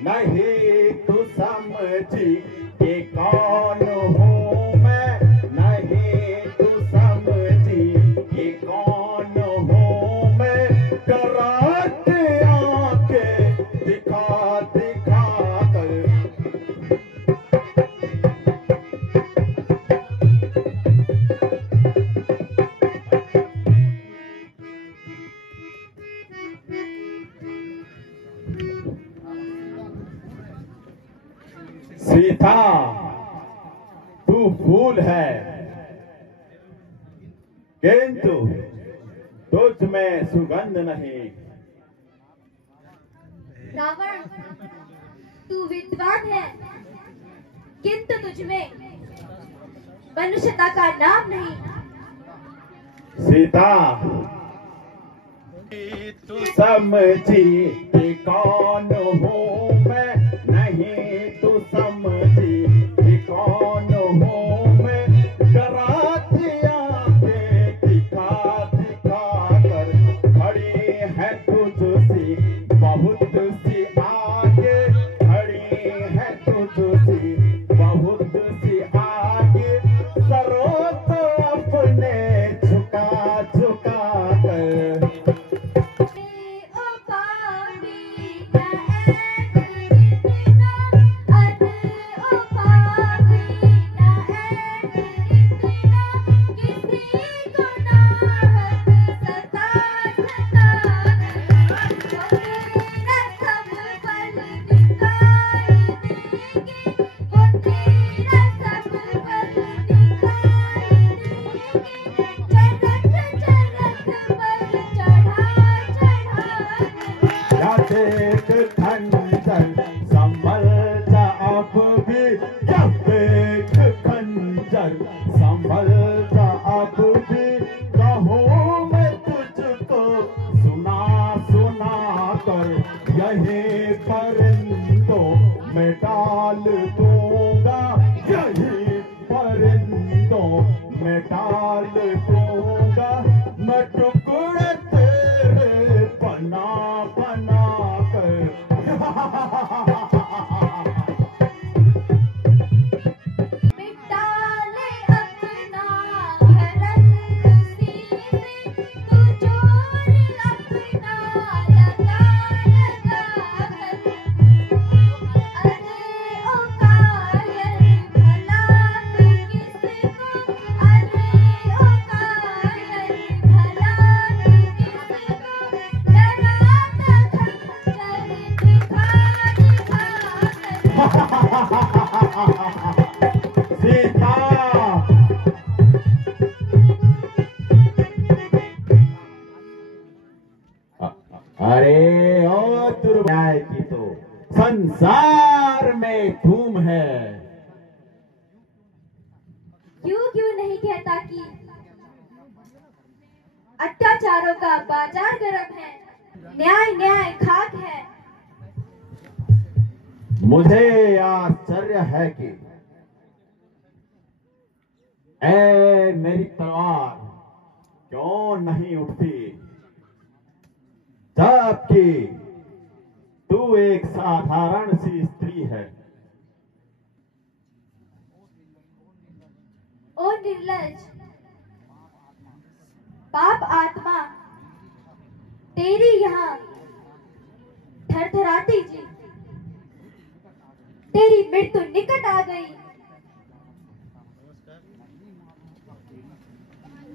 नहीं तू समझी कि कौन हूँ मैं, नहीं तू समझी कि कौन हूँ मैं, डरा के आंखें दिखा दिखा कर। सीता तू फूल है किंतु तुझ में सुगंध नहीं। रावण तू विद्वान है किंतु तुझमें मनुष्यता का नाम नहीं। सीता तू समझी कि कौन हूँ मैं, नहीं तू समझी कि कौन हूँ मैं, डरा के आंखें दिखा दिखा कर खड़ी है तुझसी बहुत सी आगे, खड़ी है तुझसी बहुत सी आगे, सरों को अपने झुका झुका कर। देख खंजर संभल जा अब भी, जब देख खंजर संभल जा अब भी, कहूँ मैं तुझको सुना सुना कर, यही परिंदों में डाल दूंगा, यही परिंदों में डाल दूंगा, मैं टुकड़े तेरे बना बना कर। मिटा ले अपना रंग सीने, तू जोर अपना लगा लगा कर। अरे ओ कायल भला तू किसको, अरे ओ कायल भला तू किसको, डराता खंजर दिखा दिखा कर। सीता अरे ओ दुर्न्याय की तो संसार में धूम है। क्यों नहीं कहता कि अत्याचारों का बाजार गर्म है, न्याय न्याय खाक है। मुझे आश्चर्य है कि ऐ मेरी तलवार क्यों नहीं उठती, जबकि तू एक साधारण सी स्त्री है। ओ निर्लज पाप आत्मा, तेरी यहाँ थरथराती जी, तेरी मृत्यु निकट आ गई।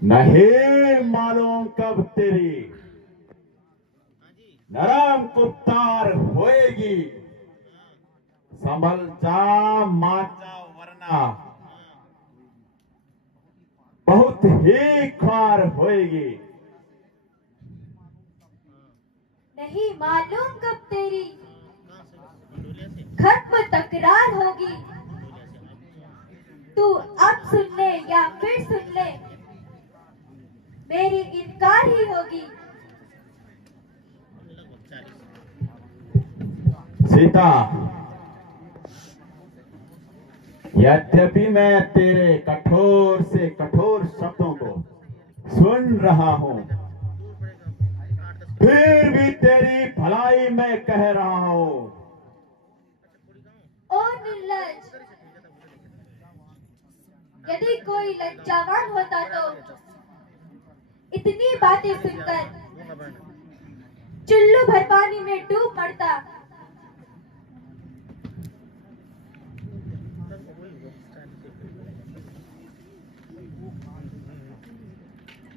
नहीं मालूम कब तेरी नरम कुप्तार होएगी, संभल जा माचा वरना बहुत ही खार होएगी। नहीं मालूम कब तेरी खत्म तकरार होगी, तू अब सुन ले या फिर सुन ले, मेरी इनकार ही होगी। सीता यद्यपि मैं तेरे कठोर से कठोर शब्दों को सुन रहा हूं, फिर भी तेरी भलाई में कह रहा हूं, यदि कोई लज्जावान होता तो इतनी बातें सुनकर चुल्लू भर पानी में डूब मरता।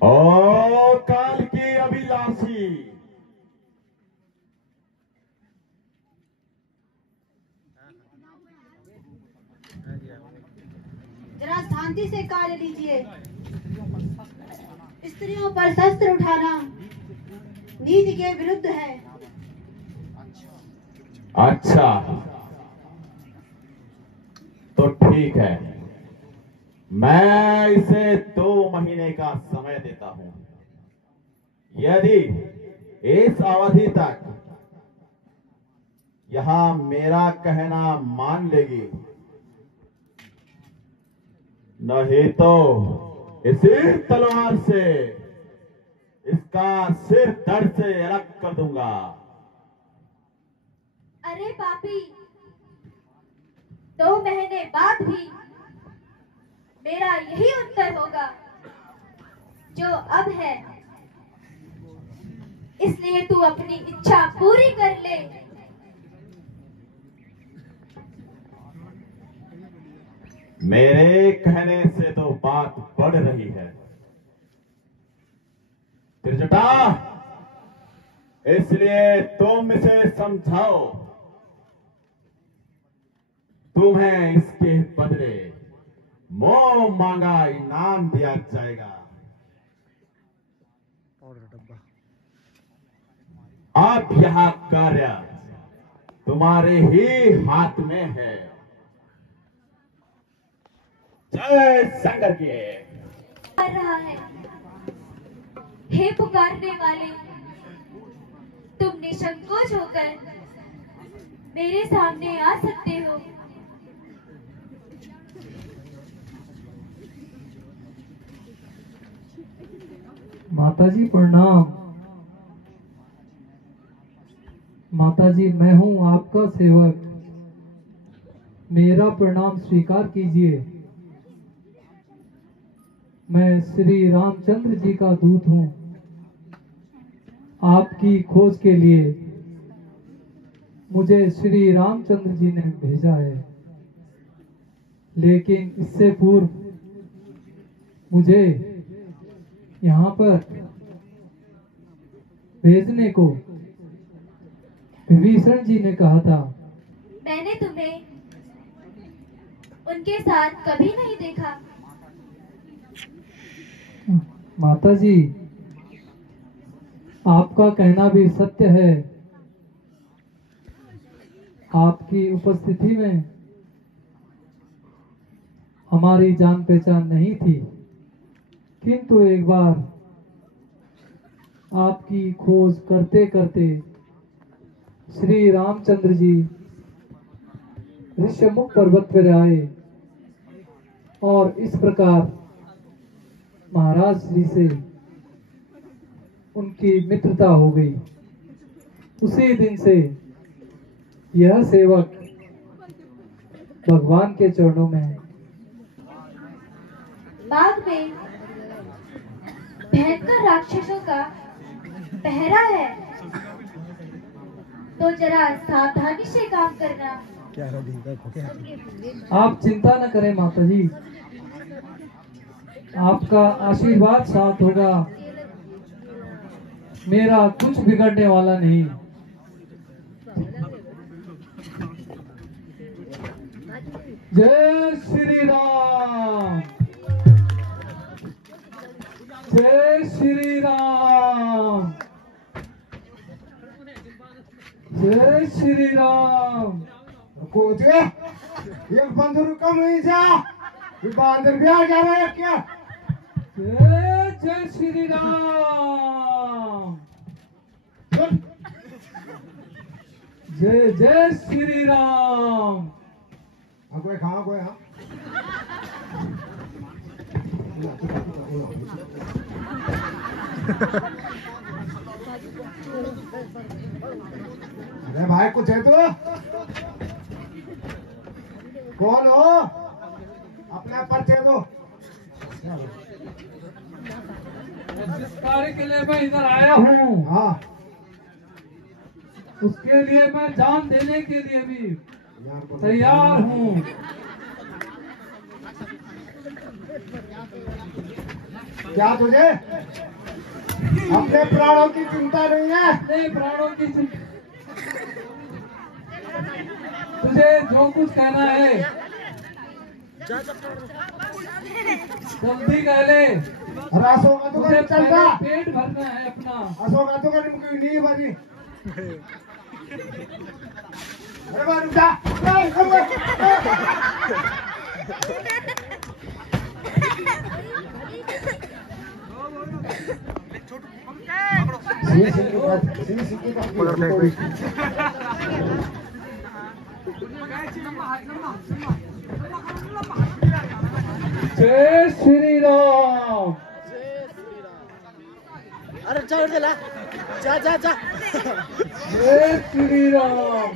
ओ काल की अभिलाषी, जरा शांति से कार्य लीजिए। स्त्रियों पर शस्त्र उठाना नीति के विरुद्ध है। अच्छा तो ठीक है, मैं इसे 2 महीने का समय देता हूं। यदि इस अवधि तक यहां मेरा कहना मान लेगी, नहीं तो इसी तलवार से इसका सिर धड़ से अलग कर दूंगा। अरे पापी, 2 महीने बाद भी मेरा यही उत्तर होगा जो अब है, इसलिए तू अपनी इच्छा पूरी कर ले। मेरे कहने से तो बात बढ़ रही है त्रिजटा, इसलिए तुम इसे समझाओ। तुम्हें इसके बदले मोह मांगा इनाम दिया जाएगा। अब यह कार्य तुम्हारे ही हाथ में है। जय शंकर की। कर रहा है, हे पुकारने वाले, तुम निसंकोच होकर मेरे सामने आ सकते हो। माताजी प्रणाम। माताजी, मैं हूं आपका सेवक, मेरा प्रणाम स्वीकार कीजिए। मैं श्री रामचंद्र जी का दूत हूं। आपकी खोज के लिए मुझे श्री रामचंद्र जी ने भेजा है, लेकिन इससे पूर्व मुझे यहाँ पर भेजने को विभीषण जी ने कहा था। मैंने तुम्हें उनके साथ कभी नहीं देखा। माताजी, आपका कहना भी सत्य है। आपकी उपस्थिति में हमारी जान पहचान नहीं थी, किंतु एक बार आपकी खोज करते करते श्री रामचंद्र जी ऋषमुख पर्वत पर आए और इस प्रकार महाराज जी से उनकी मित्रता हो गई। उसी दिन से यह सेवक भगवान के चरणों में है। बाग में भयंकर राक्षसों का पहरा है, तो जरा सावधानी से काम करना। आप चिंता न करें माताजी, आपका आशीर्वाद साथ होगा, मेरा कुछ बिगड़ने वाला नहीं। जय श्री राम, जय श्री राम, जय श्री राम। ये बंदर कम नहीं जा, ये बंदर भी आ जा रहा है क्या? जय जय श्री राम, जय जय श्री राम। कोई खाओ कोई। हाँ अरे भाई कुछ है तो? कौन हो? अपना परिचय दो। जिस कार्य के लिए मैं इधर आया हूँ, हाँ, उसके लिए मैं जान देने के लिए भी तैयार हूँ। क्या तुझे अपने प्राणों की चिंता नहीं है? अपने प्राणों की चिंता, तुझे जो कुछ कहना है जल्दी कह ले। अशोक का तो मुझे चलता, पहले पेट भरना है अपना। अशोक का तो नहीं बनी। अरे बार रुक जा। जय श्री राम। अरे चल चला, जा जा जा। जय श्री राम।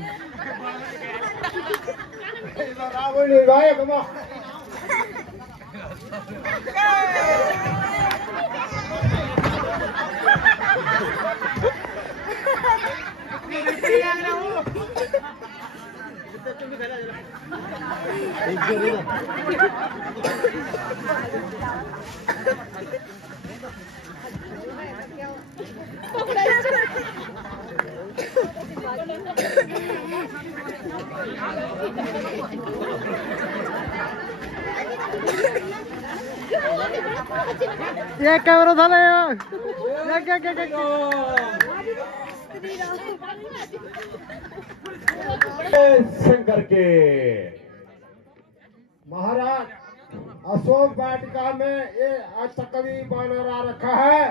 ये कैमरा था ना, क्या क्या क्या शंकर के महाराज, अशोक वाटिका में ये आज तक कभी बानर आ रखा है,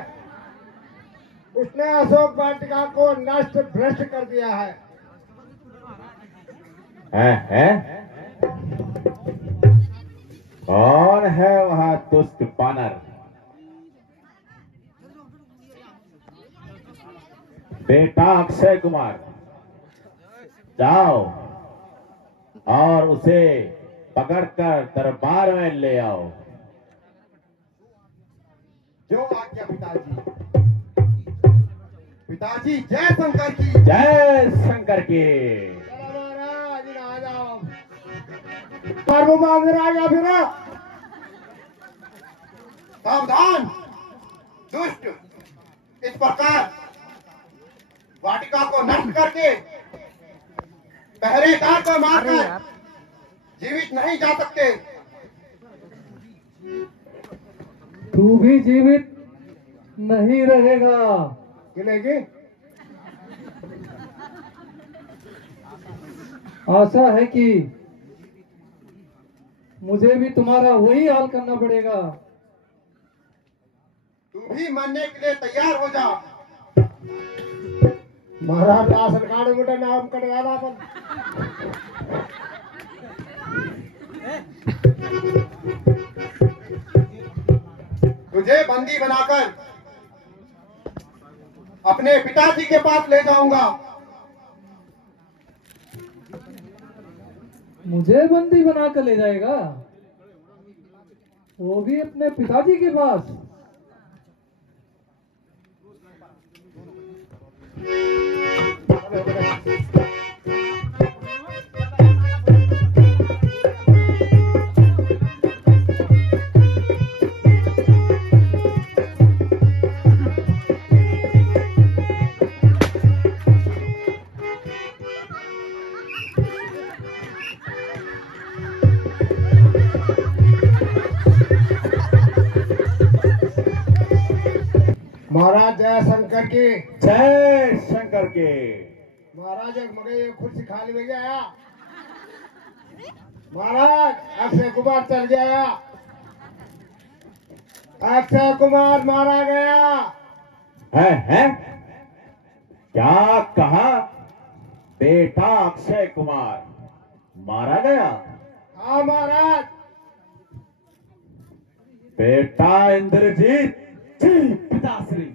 उसने अशोक वाटिका को नष्ट भ्रष्ट कर दिया है। हैं? कौन है वहां दुष्ट बानर? बेटा अक्षय कुमार, जाओ और उसे पकड़कर दरबार में ले आओ। जो आज्ञा पिताजी। पिताजी जय शंकर की। जय शंकर की। महाराज आ जाओ। और वो मांगर आ गया फिर। सावधान दुष्ट, इस प्रकार वाटिका को नष्ट करके पहरेदार को मारकर जीवित नहीं जा सकते। तू भी जीवित नहीं रहेगा। मिलेगी। आशा है कि मुझे भी तुम्हारा वही हाल करना पड़ेगा। तू भी मरने के लिए तैयार हो जा। महाराज राशन कार्ड मुझे नाम कटवा था अपन। तुझे बंदी बनाकर अपने पिताजी के पास ले जाऊंगा। मुझे बंदी बना कर ले जाएगा, वो भी अपने पिताजी के पास। महाराज जय शंकर की। जय शंकर के। महाराज मगे ये खुद खाली में गया। महाराज अक्षय कुमार चल गया। अक्षय कुमार मारा गया। है? क्या कहा? बेटा अक्षय कुमार मारा गया? हाँ महाराज। बेटा इंद्रजीत जी, पिताश्री,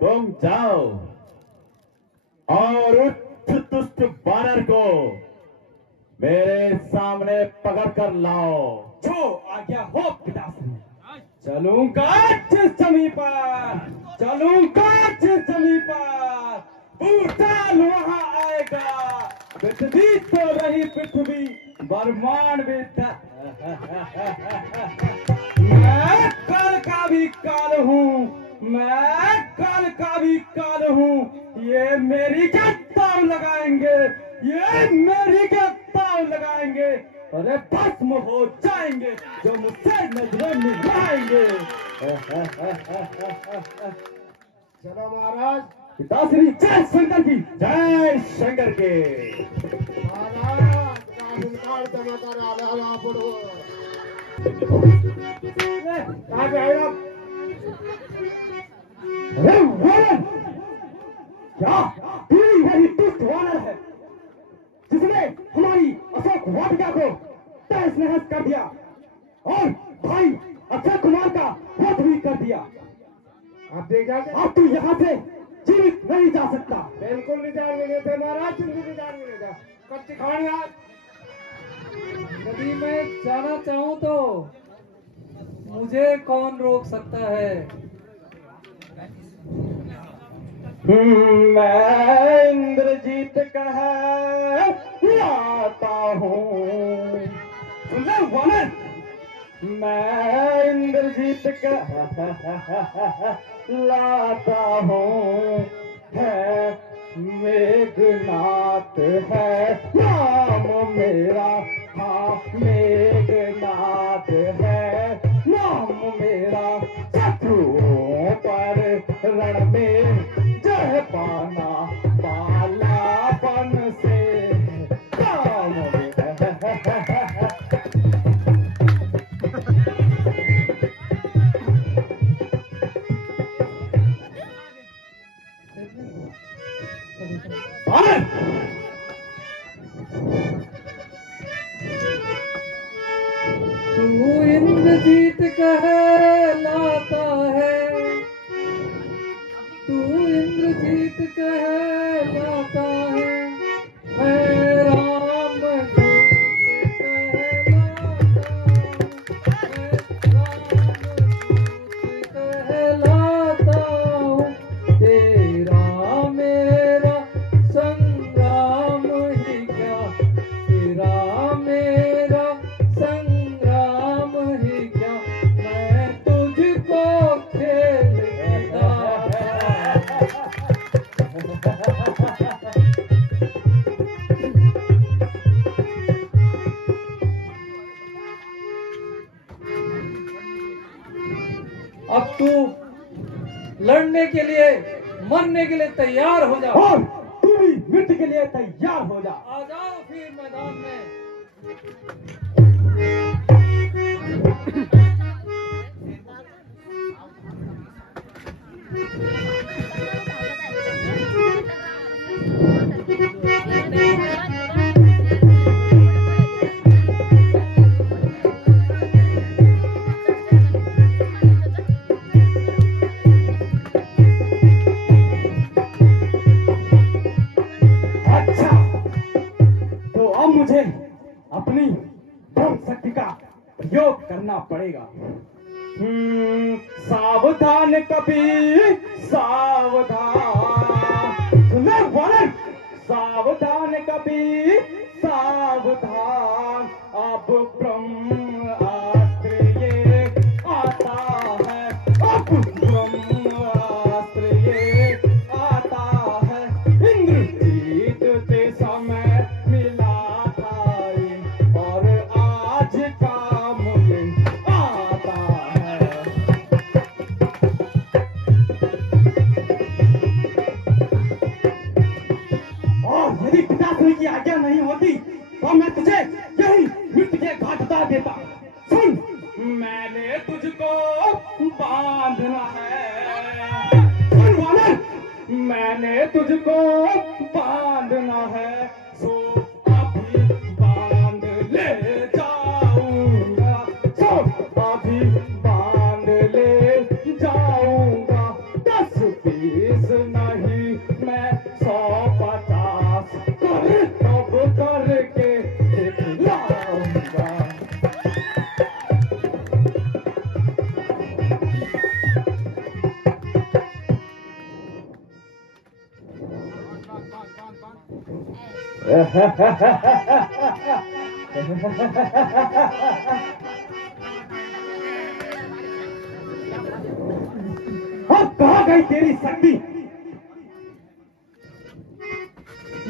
तुम जाओ और उस दुष्ट बानर को मेरे सामने पकड़ कर लाओ। जो आज्ञा हो पिताश्री। चलूंगा जिस जमी पर, चलूंगा जिस जमी पर, भूटान वहां आएगा। पृथ्वी तो रही पृथ्वी, ब्रह्मांड भी था। मैं काल का भी काल हूँ, मैं काल का भी काल हूँ। ये मेरी क्या ताव लगाएंगे, ये मेरी क्या ताव लगाएंगे। अरे भस्म हो जाएंगे जो मुझसे नजरों मिलाएंगे। चलो महाराज, पिताश्री जय शंकर की, जय शंकर के। महाराज काल चमत्कार आला पड़ो। कहाँ पे आए आप? अरे वानर, क्या तू ही वही दुष्ट वानर है जिसने हमारी अशोक वाटिका को तहस नहस कर दिया और भाई अक्षय कुमार का वध भी कर दिया। आप देख जाते? अब तू यहाँ से जीवित नहीं जा सकता। बिल्कुल नहीं जाने देते महाराज, बिल्कुल नहीं जाने देता। कच्ची खानी आप। यदि मैं जाना चाहूँ तो मुझे कौन रोक सकता है? मैं इंद्रजीत कह लाता हूँ। वानर, मैं इंद्रजीत कह लाता हूँ। है मेघनाथ है नाम मेरा, हाँ मेघनाथ है नाम मेरा। शत्रुओं पर रण में जय पाना, बालापन से काम तू इंद्रजीत कहलाता है, तू इंद्रजीत कहलाता है। मैं रामदूत कहलाता हूँ। तेरा मेरा संग्राम ही क्या, तेरा मेरा संग्राम ही क्या। मैं तुझको खेल अब तू लड़ने के लिए, मरने के लिए तैयार हो जा। और तू भी मृत्यु के लिए तैयार हो जा। आ जाओ फिर मैदान में। अच्छा, तो अब मुझे अपनी ब्रह्म शक्ति का प्रयोग करना पड़ेगा। सावधान कबीर सावधान, सुनो वानर, सावधान कबीर सावधान। अब ब्रह्मास्त्र ये आता है, अब ब्रह्मास्त्र ये आता है। इंद्रजीत से समय मिला था ये, और आज काम ये आता है। और यदि पिताश्री की आज्ञा नहीं होती तो मैं तुझे यही मृत्यु के घाट उतार देता। सुन, मैंने तुझको बांधना है। सुन वानर, मैंने तुझको बांधना है। सो अभी बांध ले जाऊंगा, सो अभी बांध ले जाऊंगा। 10-20 नहीं मैं 100-50 करके दिखलाऊंगा। अब कहाँ गई तेरी शक्ति?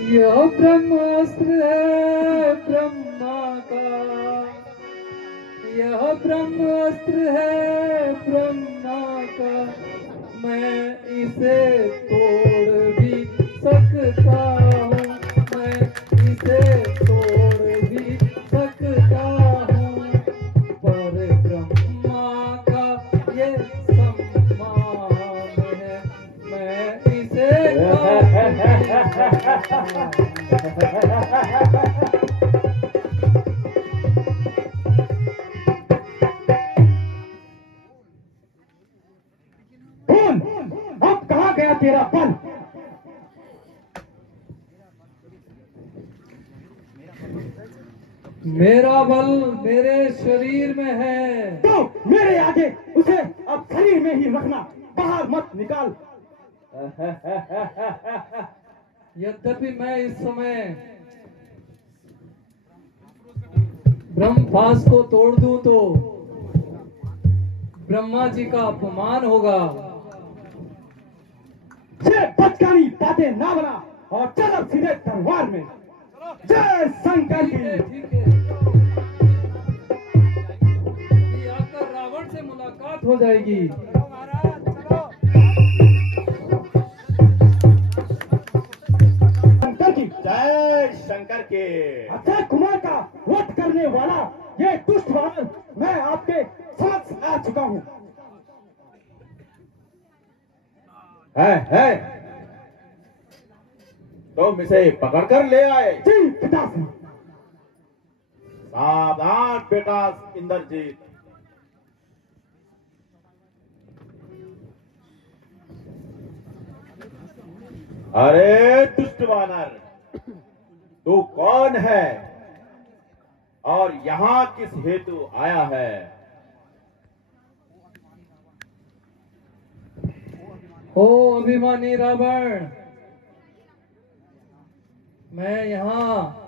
यह ब्रह्मास्त्र है ब्रह्मा का, यह ब्रह्मास्त्र है ब्रह्मा का, मैं इसे तोड़ भी सकता हूँ, मैं इसे तोड़ भी सकता हूँ, पर ब्रह्मा का ये सम्मान है, मैं इसे कौन? अब कहाँ गया तेरा बल? मेरा बल मेरे शरीर में है। तो मेरे आगे उसे अब शरीर में ही रखना, बाहर मत निकाल। यद्यपि मैं इस समय ब्रह्मपाश को तोड़ दूं तो ब्रह्मा जी का अपमान होगा। ये बचकानी बातें ना बना और चल अब सीधे दरबार में। जय शंकर की। ठीक है, अभी आकर रावण से मुलाकात हो जाएगी। शंकर की। जय शंकर के। अक्षय कुमार का वध करने वाला ये दुष्ट वानर मैं आपके समक्ष आ चुका हूँ। है तुम इसे पकड़कर ले आए। जी पिताश्री। सावधान बेटा इंद्रजीत, अरे दुष्ट वानर, तू कौन है और यहाँ किस हेतु आया है? ओ अभिमानी रावण, मैं यहाँ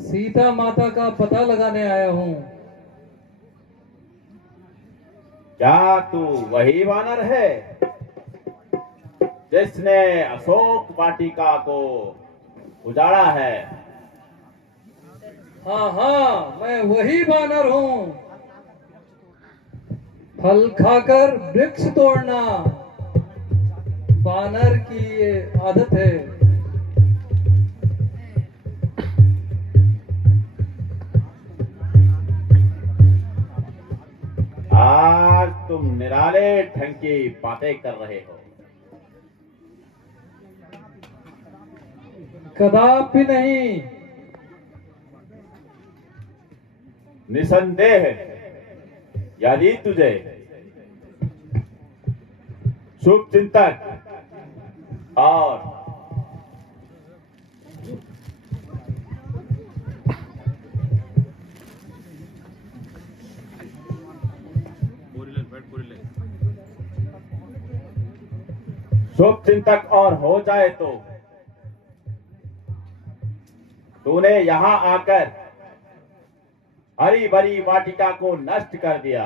सीता माता का पता लगाने आया हूँ। क्या तू वही वानर है जिसने अशोक वाटिका को उजाड़ा है? हाँ हाँ, मैं वही वानर हूँ। फल खाकर वृक्ष तोड़ना वानर की ये आदत है। आज तुम निराले ढंग की बातें कर रहे हो। कदापि नहीं। निसंदेह यदि तुझे शुभ चिंतक और शुभ चिंतक और हो जाए तो तूने यहां आकर हरी भरी वाटिका को नष्ट कर दिया।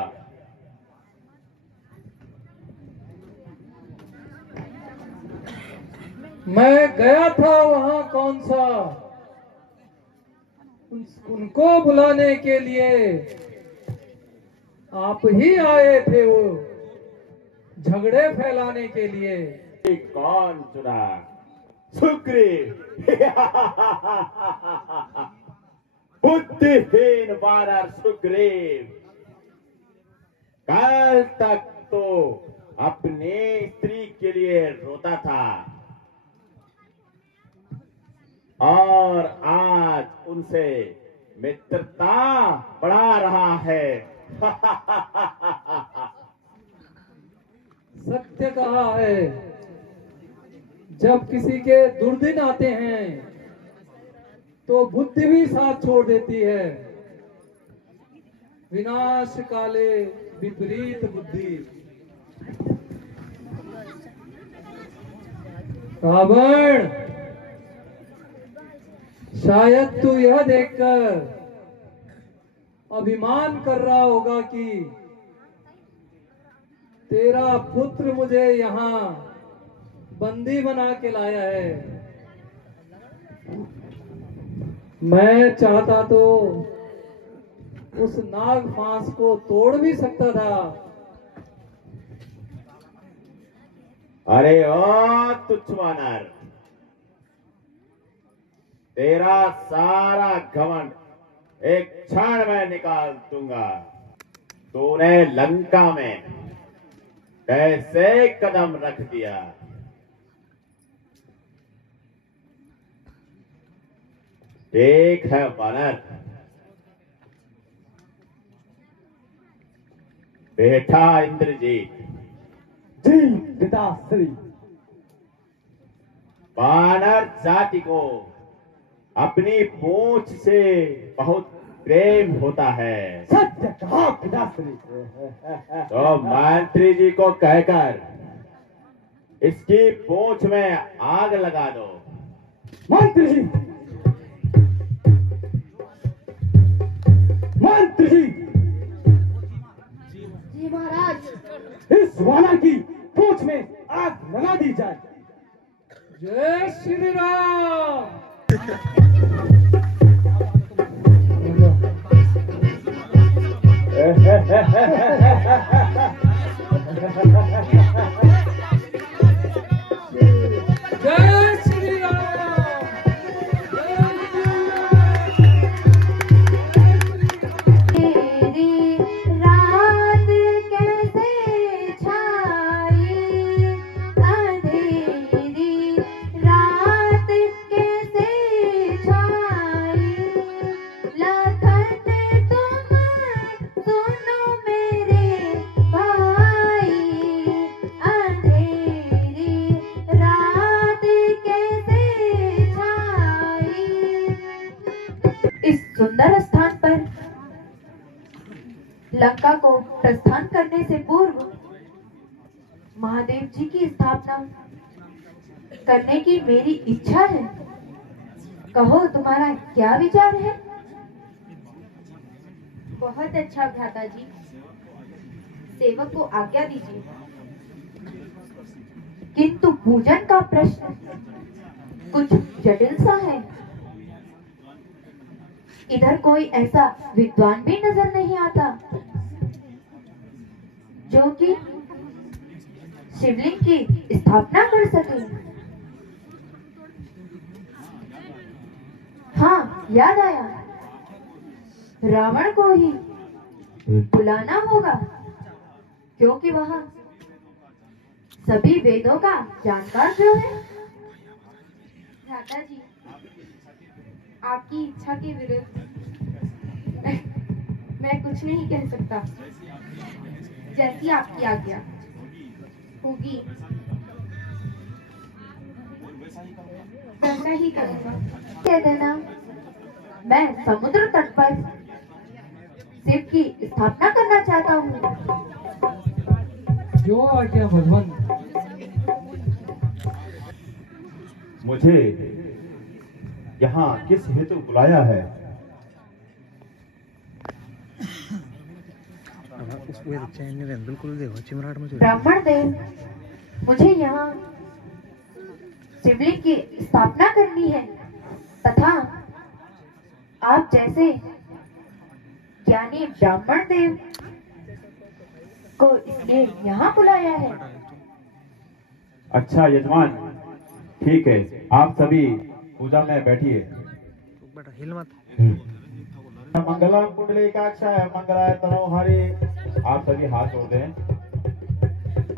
मैं गया था वहां कौन सा, उनको बुलाने के लिए आप ही आए थे, वो झगड़े फैलाने के लिए। कौन चुना? सुग्रीव। बुद्धिहीन वानर सुग्रीव, कल तक तो अपनी स्त्री के लिए रोता था और आज उनसे मित्रता बढ़ा रहा है। सत्य कहा है, जब किसी के दुर्दिन आते हैं तो बुद्धि भी साथ छोड़ देती है। विनाश काले विपरीत बुद्धि। रावण, शायद तू यह देखकर अभिमान कर रहा होगा कि तेरा पुत्र मुझे यहाँ बंदी बना के लाया है। मैं चाहता तो उस नाग फांस को तोड़ भी सकता था। अरे ओ तुच्छ वानर, तेरा सारा घमंड एक क्षण में निकाल दूंगा। तूने लंका में कैसे कदम रख दिया? एक है वानर, बेटा इंद्रजीत। जी पिताश्री। वानर जाति को अपनी पूंछ से बहुत प्रेम होता है। सत्य कहा पिताश्री। तो मंत्री जी को कहकर इसकी पूंछ में आग लगा दो। मंत्री जी, मंत्री जी, जी महाराज। इस वानर की पूंछ में आग लगा दी जाए। जय श्री राम। जय श्री राम। तेरी रात कैसे छाई, अंधेरी रात कैसे छाई, लखन तुम सुनो मेरे भाई, अंधेरी रात कैसे छाई। इस सुंदर स्थान पर लंका को प्रस्थान करने से पूर्व महादेव जी की स्थापना करने की मेरी इच्छा है। कहो तुम्हारा क्या विचार है? बहुत अच्छा भ्राता जी, सेवक को आज्ञा दीजिए। किंतु पूजन का प्रश्न कुछ जटिल सा है। इधर कोई ऐसा विद्वान भी नजर नहीं आता जो कि शिवलिंग की स्थापना कर सके। हाँ, याद आया, रावण को ही बुलाना होगा, क्योंकि वह सभी वेदों का जानकार जो है। भ्राता जी, आपकी इच्छा के विरुद्ध मैं कुछ नहीं कह सकता। जैसी आपकी आज्ञा होगी वैसा ही करूंगा। कह देना, मैं समुद्र तट पर शिव की स्थापना करना चाहता हूँ। जो आज्ञा भगवान। मुझे यहाँ किस हेतु बुलाया है? ब्राह्मण देव, मुझे यहाँ शिवलिंग की स्थापना करनी है तथा आप जैसे ज्ञानी ब्राह्मण देव को इसलिए यहाँ बुलाया है। अच्छा यजमान, ठीक है, आप सभी पूजा में बैठिए। मंगलम कुंडलीकाक्षाय मंगलाय तनोहरि। आप सभी हाथ जोड़ दें।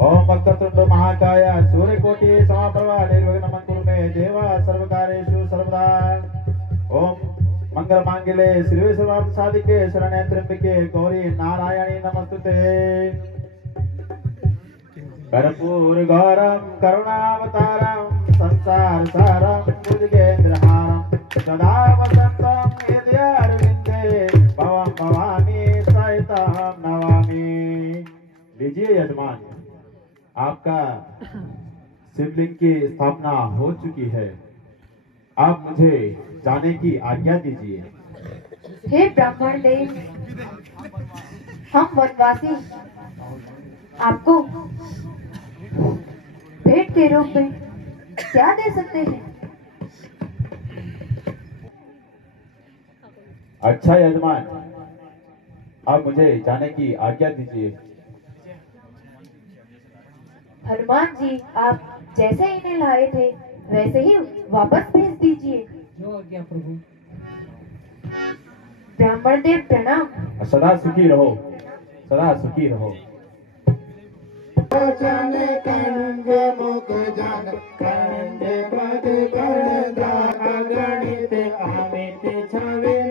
ओम वक्रतुंड महाकाय सूर्यकोटि समप्रभा निर्विघ्नं कुरु मे देव सर्वकार्येषु सर्वदा। ओम मंगल मांगल्ये शिवे सर्वार्थ साधिके शरण्ये त्र्यंबके गौरी नारायणी नमस्तुते। कर्पूर गौरम करुणावतारम संसार सारम भुजगेन्द्रहारम सदा वसंतम हृदयारविंदे भवं भवानी सहितं नमामि। लीजिए यजमान, आपका शिवलिंग की स्थापना हो चुकी है। आप मुझे जाने की आज्ञा दीजिए। हे ब्राह्मण देव, हम वनवासी आपको भेंट के रूप में क्या दे सकते हैं? अच्छा यजमान, आप मुझे जाने की आज्ञा दीजिए। हनुमान जी, आप जैसे इन्हें लाए थे वैसे ही वापस भेज दीजिए। जो आज्ञा प्रभु। ब्राह्मण देव प्रणाम। सदा सुखी रहो, सदा सुखी रहो। गणित अमित छवि